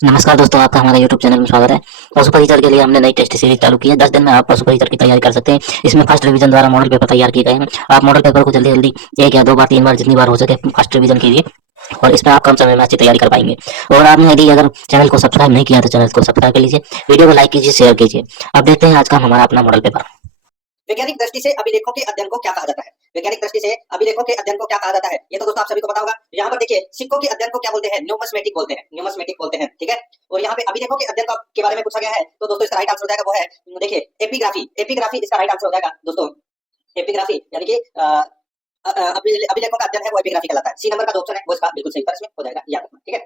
नमस्कार दोस्तों, आपका हमारे YouTube चैनल में स्वागत है। पशु परिचर के लिए हमने नई टेस्ट सीरीज चालू की है। 10 दिन में आप पशु परिचर की तैयारी कर सकते हैं। इसमें फर्स्ट रिवीजन द्वारा मॉडल पेपर तैयार किए गए हैं। आप मॉडल पेपर को जल्दी जल्दी एक या दो बार, तीन बार, जितनी बार हो सके फर्स्ट रिवीजन कीजिए और इसमें आप कम समय में अच्छी तैयारी कर पाएंगे। और आपने यदि अगर चैनल को सब्सक्राइब नहीं किया तो चैनल को सब्सक्राइब कर लीजिए, वीडियो को लाइक कीजिए, शेयर कीजिए। अब देखते हैं आज का हमारा अपना मॉडल पेपर। वैज्ञानिक दृष्टि से अभिलेखों के अध्ययन को क्या कहा जाता है? वैज्ञानिक दृष्टि से अभिलेखों के अध्ययन को क्या कहा जाता है? ये तो दोस्तों आप सभी को पता होगा। यहाँ पर देखिए, सिक्कों के अध्ययन को क्या बोलते हैं? न्यूमस्मेटिक बोलते हैं, न्यूमस्मेटिक बोलते हैं, ठीक है। और यहाँ पे अभिलेखों के अध्ययन के बारे में पूछा गया है, तो दोस्तों इसका राइट आंसर हो जाएगा वो है, देखिए, एपिग्राफी। एपिग्राफी इसका राइट आंसर हो जाएगा दोस्तों। एपिग्राफी यानी कि अभिलेखों का अध्ययन है वो एपिग्राफी कहलाता है। सी नंबर का जो ऑप्शन है वो इसका बिल्कुल सही उत्तर इसमें हो जाएगा, याद रखना, ठीक है।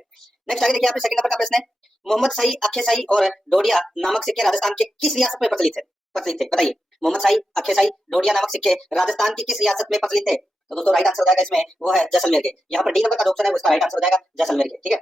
नेक्स्ट आगे देखिए, यहाँ पे सेकंड नंबर का प्रश्न है, मोहम्मद शाही, अक्षय शाही और डोडिया नामक सिक्के राजस्थान के किस रियासत में प्रचलित थे? बताइए। मोहम्मद शाही, अक्षय शाही, डोडिया नामक सिक्के राजस्थान की किस रियासत में प्रचलित थे? तो दोस्तों राइट आंसर हो जाएगा इसमें वो है जैसलमेर के। यहाँ पर डी नंबर का ऑप्शन है वो इसका राइट आंसर हो जाएगा जैसलमेर के, ठीक है।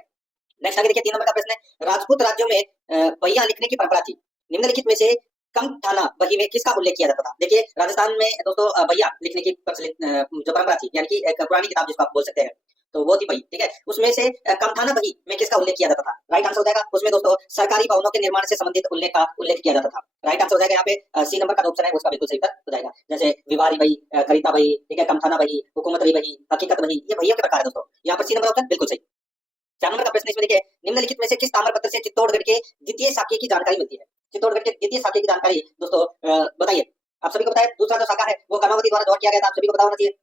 नेक्स्ट आगे देखिए, 3 नंबर का प्रश्न है, राजपूत राज्यों में पहिया लिखने की परंपरा थी। निम्नलिखित में से कम थाना बही में किसका उल्लेख किया जाता था? देखिए, राजस्थान में दोस्तों भैया लिखने की प्रचलित जो परंपरा थी, यानी कि एक पुरानी किताब जिसको आप बोल सकते हैं, तो वो थी बही, ठीक है। उसमें से कमठाना बही में किसका उल्लेख किया जाता था? राइट आंसर हो जाएगा उसमें दोस्तों सरकारी भवनों के निर्माण से संबंधित उल्लेख किया जाता था। राइट आंसर हो जाएगा यहाँ पे सी नंबर का ऑप्शन है उसका बिल्कुल सही उत्तर हो जाएगा। जैसे विवारी बही, करिता बही, ठीक है, कमठाना बही, हुकूमतरी बही, हकीकत बही, ये भैया के प्रकार है दोस्तों। यहाँ पर सी नंबर ऑप्शन बिल्कुल सही। 4 नंबर का प्रश्न इसमें देखिए, निम्नलिखित में से किस ताम्रपत्र से चित्तौड़गढ़ के द्वितीय शाक्य की जानकारी मिलती है? चित्तौड़गढ़ के द्वितीय शाक्य की जानकारी दोस्तों बताइए। आप सभी को पता है, दूसरा जो शाखा है वो कर्मावती द्वारा दौड़ किया गया था, आप सभी को पता होना चाहिए।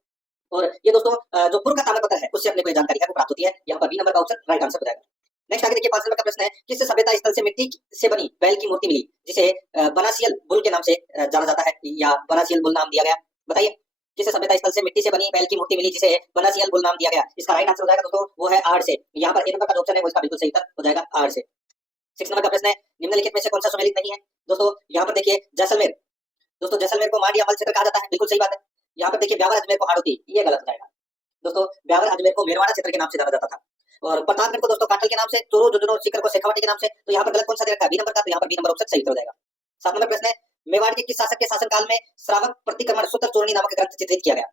और ये दोस्तों जो पूर्व का ताम्रपत्र है उससे अपने को जानकारी है वो प्राप्त होती है। यहाँ पर बी नंबर का ऑप्शन राइट आंसर हो जाएगा। नेक्स्ट आगे देखिए, 5 नंबर का प्रश्न है, किस सभ्यता स्थल से मिट्टी से बनी बैल की मूर्ति मिली जिसे बनासियल बुल के नाम से जाना जाता है, या बनासियल बुल नाम दिया गया? बताइए, किस सभ्यता स्थल से मिट्टी से बनी बैल की मूर्ति मिली जिसे बनासियल बुल नाम दिया गया? इसका राइट आंसर हो जाएगा दोस्तों वो है आड़ से। यहाँ पर ए नंबर का ऑप्शन है वो इसका बिल्कुल सही उत्तर हो जाएगा, आड़ से। 6 नंबर का प्रश्न है, निम्नलिखित में से कौन सा सुमेलित नहीं है? दोस्तों यहाँ पर देखिए, जैसलमेर। दोस्तों जैसलमेर को मांड या मल क्षेत्र कहा जाता है, बिल्कुल सही बात है। यहाँ पर देखिए, ब्यावर अजमेर को हाड़ौती, ये गलत हो जाएगा दोस्तों। ब्यावर अजमेर को मेरवाड़ा क्षेत्र के नाम से जाना जाता था। और प्रतापगढ़ को दोस्तों काटल के नाम से, चोरो जुजनो सीकर को शेखावाटी के नाम से। तो यहाँ पर गलत कौन सा दे रखा है? बी नंबर का, तो यहाँ पर बी नंबर ऑप्शन सही हो जाएगा। 7 नंबर प्रश्न है, मेवाड़ के किस शासक के शासनकाल में श्रावक प्रतिक्रमण सूत्र चूर्णी नामक ग्रंथ चित्रित किया गया?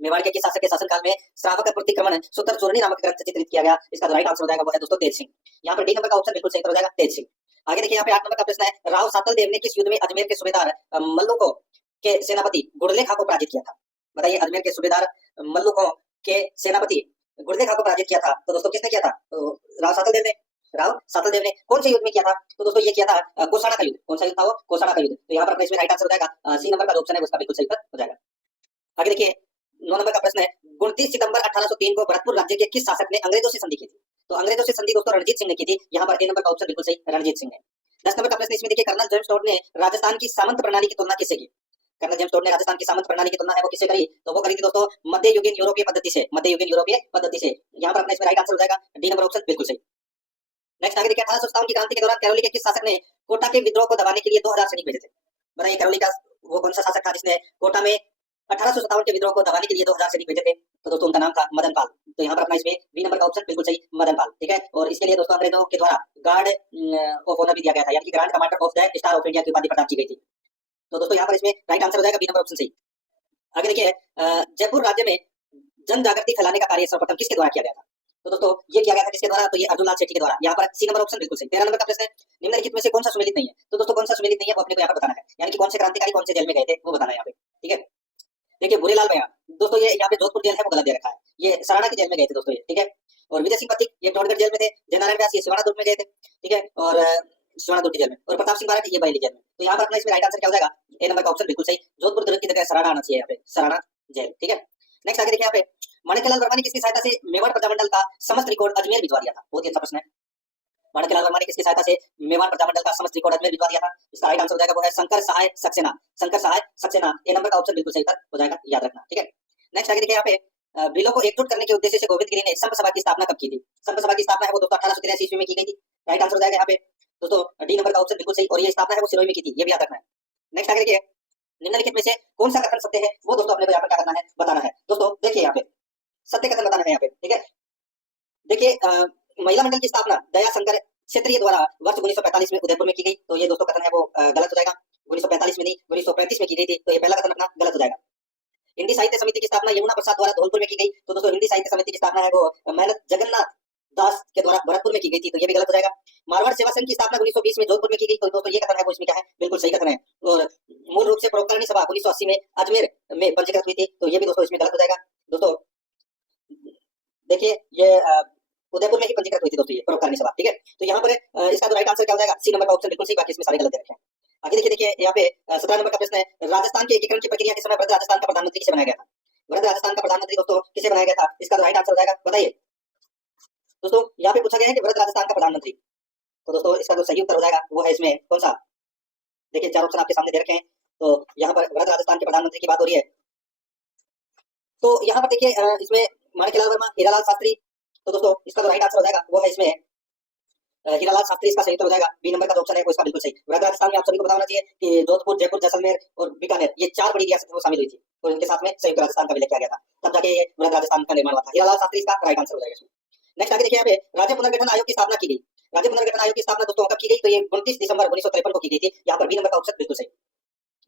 मेवाड़ के किस शासक के शासनकाल में श्रावक प्रतिक्रमण सूत्र चूर्णी नामक ग्रंथ चित्रित किया गया? इसका राइट आंसर हो जाएगा वो है दोस्तों तेज सिंह। यहाँ पर डी नंबर का ऑप्शन बिल्कुल सही हो जाएगा, तेज सिंह। आगे देखिए, यहाँ पे 8 नंबर का प्रश्न है, राव सातल देव ने किस युद्ध में अजमेर के सूबेदार मल्लुकों के सेनापति गुड़ले खां को पराजित किया था? बताइए, अजमेर के सूबेदार मल्लुकों के सेनापति गुड़ले खां को पराजित किया था, तो दोस्तों किसने किया था? तो राव सातल देव ने। राव सातल देव ने कौन से युद्ध में किया था? तो दोस्तों ये किया था कोसाना का युद्ध। कौन सा युद्ध था वो? कोसाना का युद्ध। तो यहाँ पर इसमें राइट आंसर हो जाएगा सी नंबर का ऑप्शन है उसका बिल्कुल सही हो जाएगा। आगे देखिए, 9 नंबर का प्रश्न है, 29 सितंबर 1803 को भरतपुर राज्य के किस शासक ने अंग्रेजों से संधि की थी? तो अंग्रेजों से संधि दोस्तों रणजीत सिंह ने की थी। यहाँ पर ए नंबर का ऑप्शन बिल्कुल सही, रणजीत सिंह ने। 10 नंबर का प्रश्न इसमें देखिए, कर्नल जेम्स टोड ने राजस्थान की सामंत प्रणाली की तुलना किससे की? कर्नल जेम्स टोड ने राजस्थान की सामंत प्रणाली की तुलना है वो किससे करी? तो वो करी थी दोस्तों मध्ययुगीन यूरोपीय पद्धति से, मध्ययुगीन यूरोपीय पद्धति से। यहाँ पर अपना इसमें राइट आंसर हो जाएगा डी नंबर ऑप्शन बिल्कुल सही। नेक्स्ट आगे देखिए, 1857 की क्रांति के दौरान करौली के किस शासक ने कोटा के विद्रोह को दबाने के लिए 2000 सैनिक भेजे थे? बताइए, करौली का वो कौन सा शासक था जिसने कोटा में 1857 के विद्रोह को दबाने के लिए 2000 सैनिक भेजे थे? तो दोस्तों उनका नाम था मदन पाल। तो यहाँ पर अपना इसमें बी नंबर का ऑप्शन बिल्कुल सही, मदन पाल, ठीक है। और इसके लिए दोस्तों अंग्रेजों के द्वारा गार्ड ऑफ ऑनर भी दिया गया था, यानी कि grand commander of the star of India की उपाधि प्रदान की गई थी। तो दोस्तों यहाँ पर इसमें राइट आंसर हो जाएगा बी नंबर ऑप्शन सही। आगे देखिए, जयपुर राज्य में जन जागृति फैलाने का कार्य सर्वप्रथम किसके द्वारा किया गया था? तो दोस्तों ये किया गया था किसके द्वारा? तो ये अर्जुन लाल शेट्टी के द्वारा। यहाँ पर सी नंबर ऑप्शन बिल्कुल सही। 13 नंबर का प्रश्न है, निम्नलिखित में से कौन सा सुमेलित नहीं है? तो दोस्तों कौन सा सुमेलित नहीं है वो अपने को यहाँ पर बताना है, यानी कि कौन से क्रांतिकारी कौन से जेल में गए थे वो बताना है यहाँ पे, ठीक है। देखिए, भूरेलाल भैया, दोस्तों ये यहाँ पे जोधपुर जेल है वो गलत दे रखा है, ये सराड़ा की जेल में गए थे दोस्तों ये, ठीक है। और विजय सिंह पथिक ये टोडगढ़ जेल में थे। जयनारायण व्यास ये सिवाना दुर्ग में गए थे, ठीक है, और सिवाना दुर्ग जेल में। और प्रताप सिंह बारट ये बरेली जेल में। तो यहाँ पर अपना इसमें राइट आंसर क्या हो जाएगा? ए नंबर का ऑप्शन बिल्कुल सही, जोधपुर दुर्ग की जगह सराड़ा आना चाहिए यहाँ पे, सराड़ा जेल, ठीक है। नेक्स्ट आगे देखिए, यहाँ पे माणिक्यलाल वर्मा ने किसकी सहायता से मेवाड़ प्रजामंडल का समस्त रिकॉर्ड अजमेर भिजवा दिया था? बहुत ही अच्छा प्रश्न है। माणिक्यलाल वर्मा ने किसकी सहायता से मेवाड़ प्रजामंडल का समस्त रिकॉर्ड अजमेर भिजवा दिया था? इसका राइट आंसर हो जाएगा वो है शंकर सहाय सक्सेना। शंकर सहाय सक्सेना, ए नंबर का ऑप्शन बिल्कुल सही हो जाएगा, याद रखना, ठीक है। नेक्स्ट आगे देखिए, यहाँ पे बिलों को एकजुट करने के उद्देश्य से गोविंद गिरी ने संघ सभा की स्थापना कब की थी? संघ सभा की स्थापना है वो दोस्तों 1883 ईस्वी में की गई थी। राइट आंसर हो जाएगा यहाँ पे दोस्तों डी नंबर का ऑप्शन बिल्कुल सही। और ये स्थापना है वो सिरोही में की थी, ये भी याद रखना है। नेक्स्ट आगे देखिए, निम्नलिखित में से कौन सा कथन सत्य है वो दोस्तों अपने को यहाँ पर क्या करना है, बताना है। दोस्तों देखिए, यहाँ पे सत्य कथन बताना है यहाँ पे, ठीक है। देखिए, महिला मंडल की स्थापना दया शंकर क्षेत्रीय द्वारा वर्ष 1945 में उदयपुर में की गई। तो ये दोस्तों कथन है वो गलत हो जाएगा। 1945 में नहीं, 1935 में की गई थी, तो ये पहला कथन अपना गलत हो जाएगा। हिंदी साहित्य समिति की स्थापना यमुना प्रसाद द्वारा धौलपुर में की गई। तो दोस्तों हिंदी साहित्य समिति की स्थापना है वो मेहनत जगन्नाथ दास के द्वारा भरतपुर में की गई थी, तो ये भी गलत हो जाएगा। मारवाड़ सेवा संघ की स्थापना 1920 में जोधपुर में की गई। तो दोस्तों ये कथन है वो इसमें क्या है, बिल्कुल सही कथन है। और मूल रूप से परोपकारी सभा 1980 में अजमेर में पंजीकृत हुई थी। तो ये भी दोस्तों इसमें गलत हो जाएगा। दोस्तों देखिए ये उदयपुर में ही पंजीकृत हुई थी दोस्तों ये परोपकारी सभा, ठीक है। तो यहाँ पर इसका जो राइट आंसर क्या हो जाएगा, सी नंबर का ऑप्शन बिल्कुल सही, बाकी इसमें सारे गलत दे रखे हैं। आगे देखिए यहाँ पे 17 नंबर का प्रश्न है, राजस्थान के एकीकरण की प्रक्रिया के समय वृद्ध राजस्थान का प्रधानमंत्री किसे बनाया गया था? वृद्ध राजस्थान का प्रधानमंत्री दोस्तों किसे बनाया गया था? इसका जो राइट आंसर हो जाएगा बताइए दोस्तों। यहाँ पे पूछा गया है कि वृद्ध राजस्थान का प्रधानमंत्री, तो दोस्तों इसका जो सही उत्तर हो जाएगा वो है इसमें कौन सा, देखिए चार ऑप्शन आपके सामने दे रखे हैं। तो यहाँ पर वृद्ध राजस्थान के प्रधानमंत्री की बात हो रही है। तो यहाँ पर देखिए इसमें माणिक्यलाल वर्मा, हीरालाल शास्त्री, तो दोस्तों इसका जो राइट आंसर हो जाएगा वो है इसमें हीरालाल शास्त्री, इसका सही उत्तर हो जाएगा बी नंबर का जो ऑप्शन है वो इसका बिल्कुल सही। वृद्ध राजस्थान में आप सभी को पता होना चाहिए कि जोधपुर, जयपुर, जैसलमेर और बीकानेर ये 4 बड़ी रियासतें शामिल हुई थी और इनके साथ में संयुक्त राजस्थान का विलय किया गया था, तब जाके ये वृद्ध राजस्थान का निर्माण हुआ था। हीरालाल शास्त्री इसका राइट आंसर हो जाएगा इसमें। नेक्स्ट आगे देखिए यहाँ पे राज्य पुनर्गठन आयोग की स्थापना की गई। राज्य पुनर्गठन आयोग की स्थापना दोस्तों कब की गई? तो ये 29 दिसंबर 1953 को की गई थी। यहाँ पर बी नंबर का ऑप्शन बिल्कुल सही।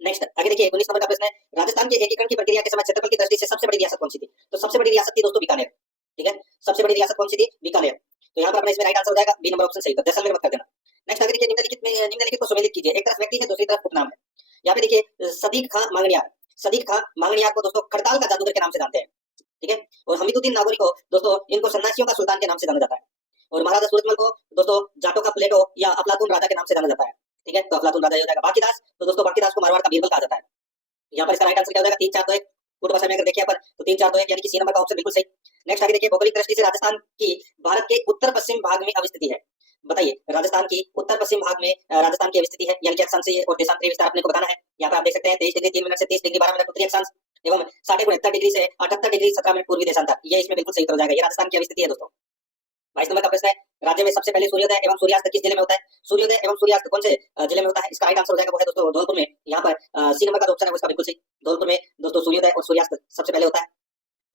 नेक्स्ट आगे देखिए 19 नंबर का प्रश्न है, राजस्थान के एकीकरण की प्रक्रिया के समय क्षेत्रफल की दृष्टि से सबसे बड़ी रियासत कौन सी थी? तो सबसे बड़ी रियासत थी दोस्तों बीकानेर, ठीक है। सबसे बड़ी रियासत कौन सी थी? बीकानेर। तो यहाँ पर अपने इसमें राइट आंसर हो जाएगा बी नंबर ऑप्शन सही, तो जैसलमेर मत कर देना। नेक्स्ट आगे देखिए निम्नलिखित को सुमेलित कीजिए। एक तरफ व्यक्ति है, दूसरी तरफ उपनाम है। यहाँ पे देखिए सदीक खां मांगणियार, सदीक खां मांगणियार को दोस्तों खड़ताल का जादूगर के नाम से जानते हैं, ठीक है। और हमीदुद्दीन नागौरी को दोस्तों इनको सन्यासियों का सुल्तान के नाम से जाना जाता है। और महाराजा सूरजमल को दोस्तों जाटों का प्लेटो या अफलातून राजा के नाम से जाना जाता है, ठीक है। तो अफलातून राजा हो जाएगा। बाकीदास, तो दोस्तों बाकीदास को मारवाड़ का बीरबल कहा जाता है। यहाँ पर इसका राइट आंसर क्या हो जाएगा? 3 4 2 1। पूर्व भाषा में अगर देखिए पर तो 3 4 2 1 यानी कि सी नंबर का ऑप्शन बिल्कुल सही। नेक्स्ट आगे देखिए भौगोलिक दृष्टि से राजस्थान की भारत के उत्तर पश्चिम भाग में अवस्थिति है। बताइए राजस्थान की उत्तर पश्चिम भाग में राजस्थान की अवस्थिति है, यानी कि अक्षांशीय और देशांतरीय विस्तार अपने को बताना है। यहाँ पर आप देख सकते हैं 23 डिग्री 3 मिनट से 30 डिग्री 12 मिनट उत्तरी अक्षांश एवं 69 डिग्री से 78 डिग्री 17 मिनट पूर्वी देशांतर, ये इसमें बिल्कुल सही हो जाएगा। ये राजस्थान की अवस्थिति है दोस्तों। 22 नंबर का प्रश्न है, राज्य में सबसे पहले सूर्योदय एवं सूर्यास्त किस जिले में होता है? सूर्योदय एवं सूर्यास्त कौन से जिले में होता है? इसका राइट आंसर हो जाएगा वो है दोस्तों धौलपुर में। यहाँ पर सी नंबर का ऑप्शन है वो इसका बिल्कुल सही। धौलपुर में दोस्तों सूर्योदय और सूर्यास्त सबसे पहले होता है।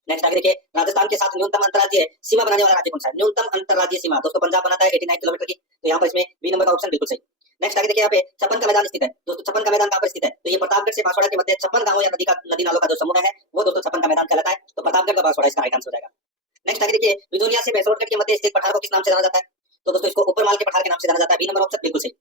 नेक्स्ट आगे देखिए राजस्थान के साथ न्यूनतम अंतर्राज्यीय सीमा बनाने वाला राज्य कौन सा है? न्यूनतम अंतर्राज्यीय सीमा दोस्तों पंजाब बनाता है 89 किलोमीटर की। तो यहाँ पर इसमें बी नंबर का ऑप्शन बिल्कुल सही। नेक्स्ट आगे देखिए यहाँ पे छप्पन का मैदान स्थित है दोस्तों। छप्पन का मैदान कहाँ पर स्थित है? तो ये प्रतापगढ़ से बांसवाड़ा के मध्य 56 गांवों या नदी नालों का जो समूह है वो दोस्तों छप्पन का मैदान कहलाता है। तो प्रतापगढ़ का बांसवाड़ा इसका राइट आंसर हो जाएगा। नेक्स्ट आगे देखिए विजोलिया से भैंसोटगढ़ के मध्य स्थित पठार को किस नाम से जाना जाता है? तो दोस्तों इसको ऊपरमाल के पठार के नाम से जाना जाता है। बी नंबर ऑप्शन बिल्कुल सही।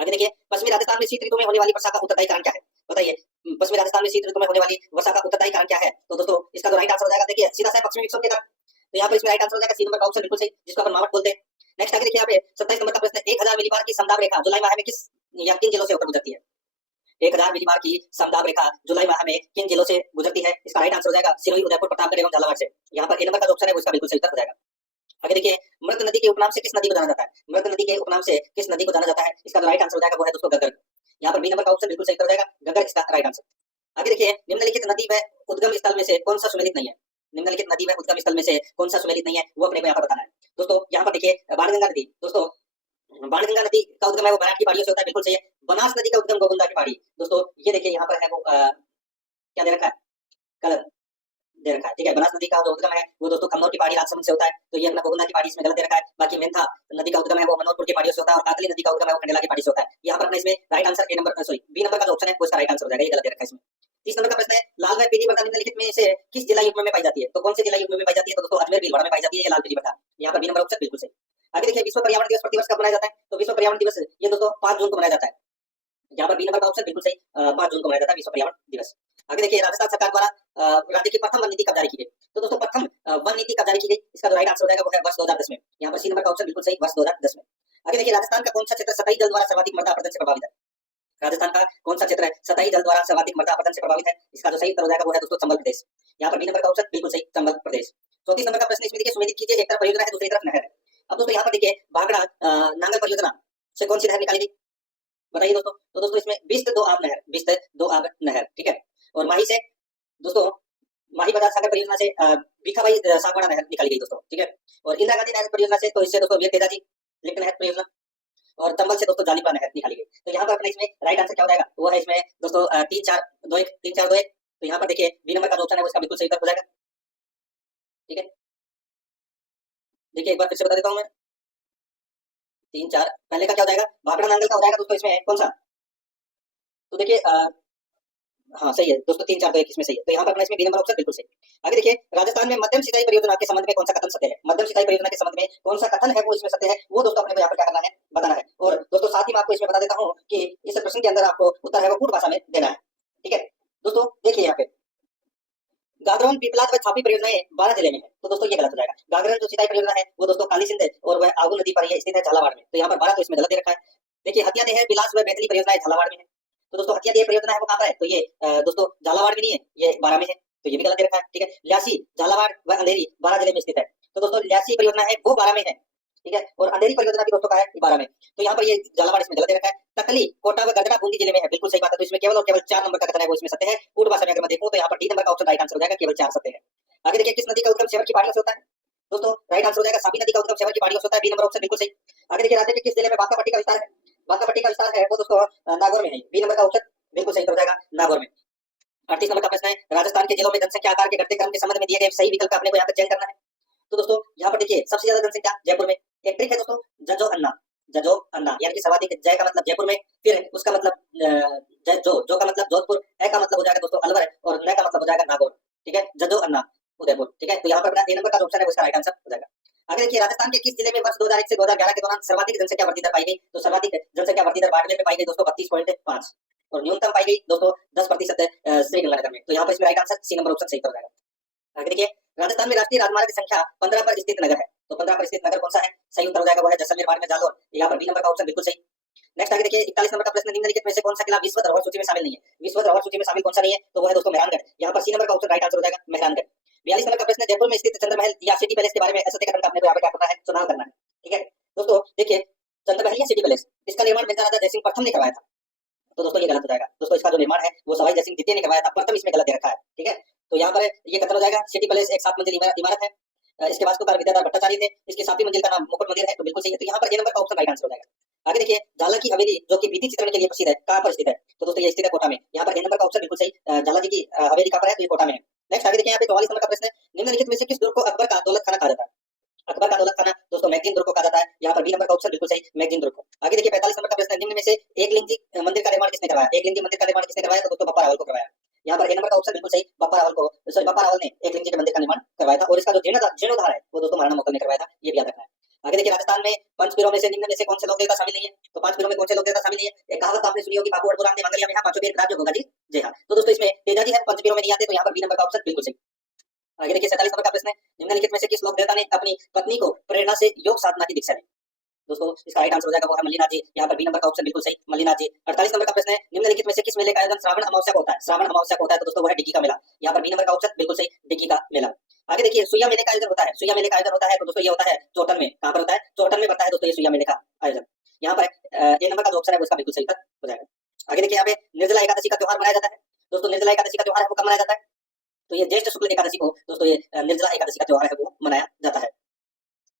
आगे देखिए पश्चिमी राजस्थान में शीत ऋतु में होने वाली वर्षा का उत्तरदायी कारण क्या है? बताइए पश्चिमी राजस्थान में शीत ऋतु में होने वाली वर्षा का उत्तरदायी कारण क्या है? तो दोस्तों इसका जो राइट आंसर हो जाएगा देखिए सीधा सा पश्चिमी विक्षोभ के कारण। तो यहाँ पर इसमें राइट आंसर हो जाएगा सी नंबर का ऑप्शन बिल्कुल सही, जिसको अपन मावट बोलते हैं। नेक्स्ट आगे देखिए यहाँ पे 27 नंबर का प्रश्न है, 1000 मिलीबार की समदाब रेखा जुलाई माह में किस या किन जिलों से होकर गुजरती है? 1000 मिलीबार की समदाब रेखा जुलाई माह में किन जिलों से गुजरती है? इसका राइट आंसर हो जाएगा सिरोही, उदयपुर, प्रतापगढ़ एवं झालावाड़ से। यहाँ पर ए नंबर का ऑप्शन है वो इसका बिल्कुल सही उत्तर हो जाएगा। आगे देखिए मृत नदी के उपनाम से किस नदी को जाना जाता है? मृत नदी के उपनाम से किस नदी को जाना जाता है? इसका जो राइट आंसर हो जाएगा वो है दोस्तों गग्गर। यहाँ पर बी नंबर का ऑप्शन बिल्कुल सही उत्तर हो जाएगा, गग्गर इसका राइट आंसर। आगे देखिए निम्नलिखित नदी व उद्गम स्थल में से कौन सा सुमेलित नहीं है? निम्नलिखित नदी व उद्गम स्थल में से कौन सा सुमेलित नहीं है वो अपने को यहाँ पर बताना है दोस्तों। यहाँ पर देखिए बाणगंगा नदी, दोस्तों बाणगंगा नदी का उद्गम है वो बराट की पहाड़ियों से होता है, बिल्कुल सही है। बनास नदी का उद्गम गोविंदा की पहाड़ी, दोस्तों ये देखिए यहाँ पर है वो क्या दे रखा है, गलत दे रखा है, ठीक है। बनास नदी का जो उद्गम है वो दोस्तों कन्नौज की पहाड़ी राजसमंद से होता है, तो ये अपना गोविंदा की पहाड़ी इसमें गलत दे रखा है। बाकी मेंथा नदी का उद्गम है वो मनोहरपुर की पहाड़ियों से होता है और काकली नदी का उद्गम है वो खंडेला की पहाड़ी से होता है। यहाँ पर अपने इसमें right answer A number sorry B number का जो ऑप्शन है वो इसका राइट आंसर हो जाएगा, ये गलत दे रखा है इसमें। 30 नंबर का प्रश्न है, लाल व पीली मृदा निम्नलिखित में से किस जिला युग्म में पाई जाती है? तो कौन से जिला युग्म में पाई जाती है? तो दोस्तों अजमेर भीलवाड़ा में पाई जाती है ये लाल पीली मृदा। यहाँ पर बी नंबर ऑप्शन बिल्कुल सही। आगे देखिए विश्व पर्यावरण दिवस प्रतिवर्ष कब मनाया जाता है? तो विश्व पर्यावरण दिवस ये दोस्तों 5 जून को मनाया जाता है। यहाँ पर बी नंबर का ऑप्शन बिल्कुल सही, 5 जून को मनाया जाता है विश्व पर्यावरण दिवस। आगे देखिए राजस्थान सरकार द्वारा राज्य की प्रथम वन नीति कब जारी की गई? तो दोस्तों प्रथम वन नीति कब जारी की गई? इसका जो राइट आंसर हो जाएगा वो है वर्ष 2010 में। यहाँ पर सी नंबर का ऑप्शन बिल्कुल सही, वर्ष 2010 में। आगे देखिए राजस्थान का कौन सा क्षेत्र सतही जल द्वारा सर्वाधिक मृदा अपरदन से प्रभावित है? राजस्थान का कौन सा क्षेत्र है सतही जल द्वारा सर्वाधिक मृदा अपरदन से प्रभावित है? इसका जो सही उत्तर हो जाएगा वो है दोस्तों चंबल प्रदेश। यहाँ पर बी नंबर का ऑप्शन बिल्कुल सही, चंबल प्रदेश। 34 नंबर का प्रश्न इसमें देखिए सुमेलित कीजिए, एक तरफ परियोजना है दूसरी तरफ नहर है। अब दोस्तों यहाँ पर देखिए भाखड़ा नांगल परियोजना से कौन सी नहर निकाली गई? बताइए दोस्तों। तो दोस्तों इसमें बिस्त दो आब नहर, बिस्त दो आब नहर, ठीक है। और माही से दोस्तों माही बाजार सागर परियोजना से भीखाबाई सागवाड़ा नहर निकाली गई दोस्तों, ठीक है। और इंदिरा गांधी नहर परियोजना से तो इससे दोस्तों वीर तेजाजी लिफ्ट नहर परियोजना और चंबल से दोस्तों जालीपा नहर निकाली गई। तो यहाँ पर अपने इसमें राइट आंसर क्या हो जाएगा वो है इसमें दोस्तों 3 4 2 1 3 4 2 1। तो यहाँ पर देखिए बी नंबर का जो ऑप्शन है उसका बिल्कुल सही उत्तर हो जाएगा, ठीक है। देखिए एक बार फिर से बता देता हूँ मैं, 3 4 पहले का क्या हो जाएगा भाखड़ा नांगल का हो जाएगा दोस्तों इसमें कौन सा? तो देखिए हाँ सही है दोस्तों 3 4 2 1 इसमें सही है। तो यहाँ पर अपना इसमें बी नंबर ऑप्शन बिल्कुल सही। आगे देखिए राजस्थान में मध्यम सिंचाई परियोजना के संबंध में कौन सा कथन सत्य है? मध्यम सिंचाई परियोजना के संबंध में कौन सा कथन है वो इसमें सत्य है वो दोस्तों अपने को यहाँ पर क्या करना है प्रश्न के अंदर आपको उत्तर है वो कूट भाषा में देना है। ठीक है दोस्तों, देखिए यहाँ पे गागरोन, पीपलाद व छापी परियोजनाएं 12 जिले में है, तो दोस्तों ये गलत हो जाएगा। गागरोन जो सिंचाई परियोजना है वो दोस्तों काली सिंध और वह आगू नदी पर ये स्थित है झालावाड़ में, तो यहाँ पर 12 तो इसमें गलत दे रखा है। देखिए हथिया देह बिलास व बेतली परियोजनाएं झालावाड़ में है, तो दोस्तों हथिया देह परियोजना है वो कहाँ पर है, तो ये दोस्तों झालावाड़ में नहीं है, ये 12 में है, तो ये भी गलत दे रखा है। ठीक है, ल्यासी, झालावाड़ व अंधेरी 12 जिले में स्थित है, तो दोस्तों ल्यासी परियोजना है वो 12 में है। ठीक है, और अंधेरी परियोजना भी दोस्तों का है 12 में, तो यहाँ पर ये झालावाड़ इसमें गलत दे रखा है। तकली, कोटा व गढ़ड़ा बूंदी जिले में है, बिल्कुल सही बात है, तो इसमें केवल और केवल 4 नंबर का कथन है वो इसमें सत्य है। कूट भाषा में अगर मैं देखूं तो यहाँ पर डी नंबर का ऑप्शन राइट आंसर हो जाएगा, केवल 4 सत्य है। आगे देखिए किस नदी का उद्गम सेवर की पहाड़ियों से होता है, दोस्तों राइट आंसर हो जाएगा साबी नदी का उद्गम सेवर की पहाड़ियों से होता है, बी नंबर ऑप्शन बिल्कुल सही। आगे देखिए राज्य के किस जिले में बांका पट्टी का विस्तार है, बांका पट्टी का विस्तार है वो दोस्तों नागौर में है, बी नंबर का ऑप्शन बिल्कुल सही हो जाएगा, नागौर में। 38 नंबर का प्रश्न है राजस्थान के जिलों में जनसंख्या आकार के घटते क्रम के संबंध में दिए गए सही विकल्प का अपने को यहाँ पर चयन करना है, तो दोस्तों यहाँ पर देखिए सबसे ज्यादा जनसंख्या जयपुर में, एक ट्रिक है दोस्तों, जजो अन्ना, जजो अन्ना यानी कि सर्वाधिक, जय का मतलब जयपुर में, फिर उसका मतलब जो का मतलब जोधपुर, ए का मतलब हो जाएगा दोस्तों अलवर और न का मतलब हो जाएगा नागौर। ठीक है, जजो अन्ना उदयपुर। ठीक है, तो यहाँ पर अपना ए नंबर का ऑप्शन है वो इसका राइट आंसर हो जाएगा। आगे देखिए राजस्थान के किस जिले में वर्ष 2001 से 2011 के दौरान सर्वाधिक जनसंख्या वृद्धि दर पाई गई, तो सर्वाधिक जनसंख्या वृद्धि दर बाड़मेर में पाई गई दोस्तों 32.5 और न्यूनतम पाई गई दोस्तों 10% श्रीगंगानगर में, तो यहाँ पर इसमें right answer C number option सही हो जाएगा। आगे देखिए राजस्थान में राष्ट्रीय राजमार्ग संख्या 15 पर स्थित नगर है, तो 15 पर स्थित नगर कौन सा है, सही उत्तर हो जाएगा वो है जैसलमेर, बाड़मेर, जालौर, यहाँ पर बी नंबर का ऑप्शन बिल्कुल सही। नेक्स्ट आगे देखिए 41 नंबर का प्रश्न, निम्नलिखित में से कौन सा किला विश्व धरोहर सूची में शामिल नहीं है, विश्व धरोहर सूची में शामिल कौन सा नहीं है, तो वो है दोस्तों मेहरानगढ़, यहाँ पर सी नंबर का ऑप्शन राइट आंसर हो जाएगा मेहरानगढ़। 42 नंबर का प्रश्न, जयपुर में स्थित चंद्रमहल या सिटी पैलेस के बारे में असत्य कथन का अपने को यहाँ पे क्या करना है, चुनाव करना है। ठीक है दोस्तों, देखिए चंद्रमहल या सिटी पैलेस इसका निर्माण मिर्जा राजा जयसिंह प्रथम ने करवाया था, तो दोस्तों ये गलत हो जाएगा। दोस्तों इसका जो निर्माण है वो सवाई जयसिंह द्वितीय ने करवाया था, प्रथम इसमें गलत दे रखा है। ठीक है, तो यहाँ पर ये कथन हो जाएगा सिटी पैलेस एक 7 मंजिल इमारत है, इसके वास्तुकार विद्याधर भट्टाचार्य थे, इसकी 7वीं मंजिल का नाम मुकुट मंदिर है, तो बिल्कुल सही है, तो यहाँ पर ए नंबर का ऑप्शन राइट आंसर हो जाएगा। आगे देखिए झाला की हवेली जो कि भित्ति चित्रण के लिए प्रसिद्ध है, कहाँ पर स्थित है, तो दोस्तों ये स्थित है कोटा में, यहाँ पर ए नंबर का ऑप्शन बिल्कुल सही, झाला जी की हवेली कहाँ पर है, तो ये कोटा में है। नेक्स्ट आगे देखिए यहाँ पे 44 नंबर का प्रश्न है, निम्नलिखित में से किस दुर्ग को अकबर का दौलत खाना कहा जाता है, अकबर का दौलत खाना दोस्तों मैगजीन दुर्ग को कहा जाता है, यहाँ पर बी नंबर का ऑप्शन बिल्कुल सही, मैगजीन दुर्ग को। आगे देखिए 45 नंबर का प्रश्न है, निम्न में से एकलिंगी मंदिर का निर्माण किसने करवाया, एकलिंगी मंदिर का निर्माण किसने करवाया, तो दोस्तों बप्पा रावल को करवाया, यहाँ पर ए नंबर का ऑप्शन बिल्कुल सही, बप्पा रावल को, सॉरी बप्पा रावल ने एकलिंगी के मंदिर का निर्माण करवाया था, और इसका जो जीर्णोद्धार है वो दोस्तों महाराणा मोकल ने करवाया था, ये भी याद रखना है। आगे देखिए राजस्थान में पंचपीरों में से निम्न में से कौन से लोक देवता शामिल नहीं है, तो 5 पीरों में कौन से लोक देवता शामिल नहीं है, एक कहावत आपने सुनी होगी, बापू अड़पुराम ने मंगलिया में यहाँ 5 पीर राज्य होगा जी, जी हाँ, तो दोस्तों इसमें तेजाजी है, पंचपीरों में नहीं आते, तो यहाँ पर बी नंबर का ऑप्शन बिल्कुल सही। आगे देखिए 47 नंबर का प्रश्न है, निम्नलिखित में से किस लोक देवता ने अपनी पत्नी को प्रेरणा से योग साधना की दीक्षा दी, दोस्तों इसका राइट आंसर हो जाएगा वो है मल्लीनाथ जी, यहाँ पर बी नंबर का ऑप्शन बिल्कुल सही, मल्लीनाथ जी। 48 नंबर का प्रश्न है, निम्नलिखित में से किस मेले का आयोजन श्रावण अमावस्या को होता है, श्रावण अमावस्या को होता है, तो दोस्तों वो है डिग्गी का मेला, यहाँ पर बी नंबर का ऑप्शन बिल्कुल सही, डिग्गी का मेला। आगे देखिए सुइया मेले का आयोजन होता है, सुइया मेले का आयोजन होता है, तो दोस्तों ये होता है चौटन में, कहाँ पर होता है, चौटन में पड़ता है दोस्तों ये सुइया मेले का आयोजन, यहाँ पर ए नंबर का जो ऑप्शन है वो इसका बिल्कुल सही उत्तर हो जाएगा। आगे देखिए यहाँ पे निर्जला एकादशी का त्योहार मनाया जाता है, दोस्तों निर्जला एकादशी का त्योहार है वो कब मनाया जाता है, तो ये ज्येष्ठ शुक्ल एकादशी को दोस्तों ये निर्जला एकादशी का त्योहार है वो मनाया जाता है।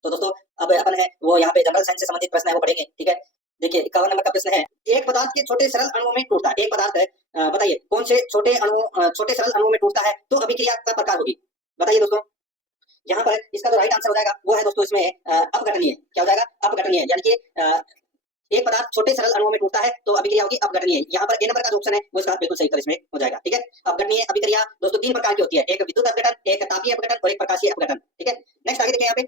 तो दोस्तों अब अपन है वो यहाँ पे जनरल साइंस से संबंधित प्रश्न है वो पढ़ेंगे। ठीक है, देखिए 51 नंबर का प्रश्न है, एक पदार्थ के छोटे सरल अणुओं में टूटता है, एक पदार्थ है बताइए कौन से छोटे सरल अणुओं में टूटता है, तो अभिक्रिया का प्रकार होगी, बताइए दोस्तों। यहाँ पर इसका जो राइट आंसर हो जाएगा वो है दोस्तों इसमें अपघटनीय, क्या हो जाएगा, अपघटनीय, यानी कि एक पदार्थ छोटे सरल अणुओं में टूटता है तो अभिक्रिया होगी अपघटनीय, यहाँ पर ए नंबर का जो ऑप्शन है वो इसका बिल्कुल सही उत्तर इसमें हो जाएगा। ठीक है, अपघटनीय अभिक्रिया दोस्तों 3 प्रकार की होती है, एक विद्युत अपघटन, एक तापीय अपघटन और एक प्रकाशीय अपघटन। ठीक है, नेक्स्ट आगे देखिए यहाँ पे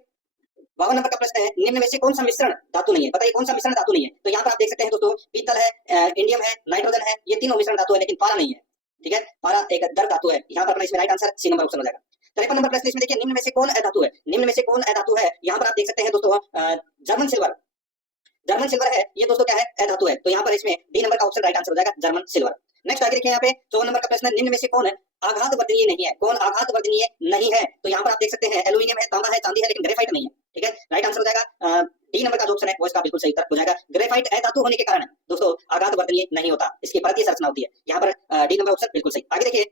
52 नंबर का प्रश्न है, निम्न में से कौन सा मिश्रण धातु नहीं है, बताइए कौन सा मिश्रण धातु नहीं है, तो यहाँ पर आप देख सकते हैं दोस्तों पीतल है, इंडियम है, नाइट्रोजन है, ये तीनों मिश्रण धातु है, लेकिन पारा नहीं है। ठीक है, पारा एक दर धातु है, यहाँ पर अपना इसमें right answer C number option हो जाएगा। 53 नंबर प्रश्न इसमें देखिए निम्न में से कौन अधातु है, निम्न में से कौन अधातु है, यहाँ पर आप देख सकते हैं दोस्तों जर्मन सिल्वर, जर्मन सिल्वर है ये दोस्तों क्या है, अधातु है, तो यहाँ पर इसमें डी नंबर का ऑप्शन राइट आंसर हो जाएगा जर्मन सिल्वर। नेक्स्ट आगे देखिए यहाँ पे 54 नंबर का प्रश्न है, निम्न में से कौन है आघात वर्धनीय नहीं है, कौन आघात वर्धनीय नहीं है, तो यहाँ पर आप देख सकते हैं एल्यूमिनियम है, तांबा है, चांदी है, लेकिन ग्रेफाइट नहीं है। ठीक है, राइट आंसर हो जाएगा डी नंबर का जो ऑप्शन है वो इसका बिल्कुल सही उत्तर हो जाएगा। ग्रेफाइट अधातु होने के कारण दोस्तों आघात वर्धनीय नहीं होता, इसकी परतीय संरचना होती है, यहाँ पर डी नंबर ऑप्शन बिल्कुल सही। आगे देखिए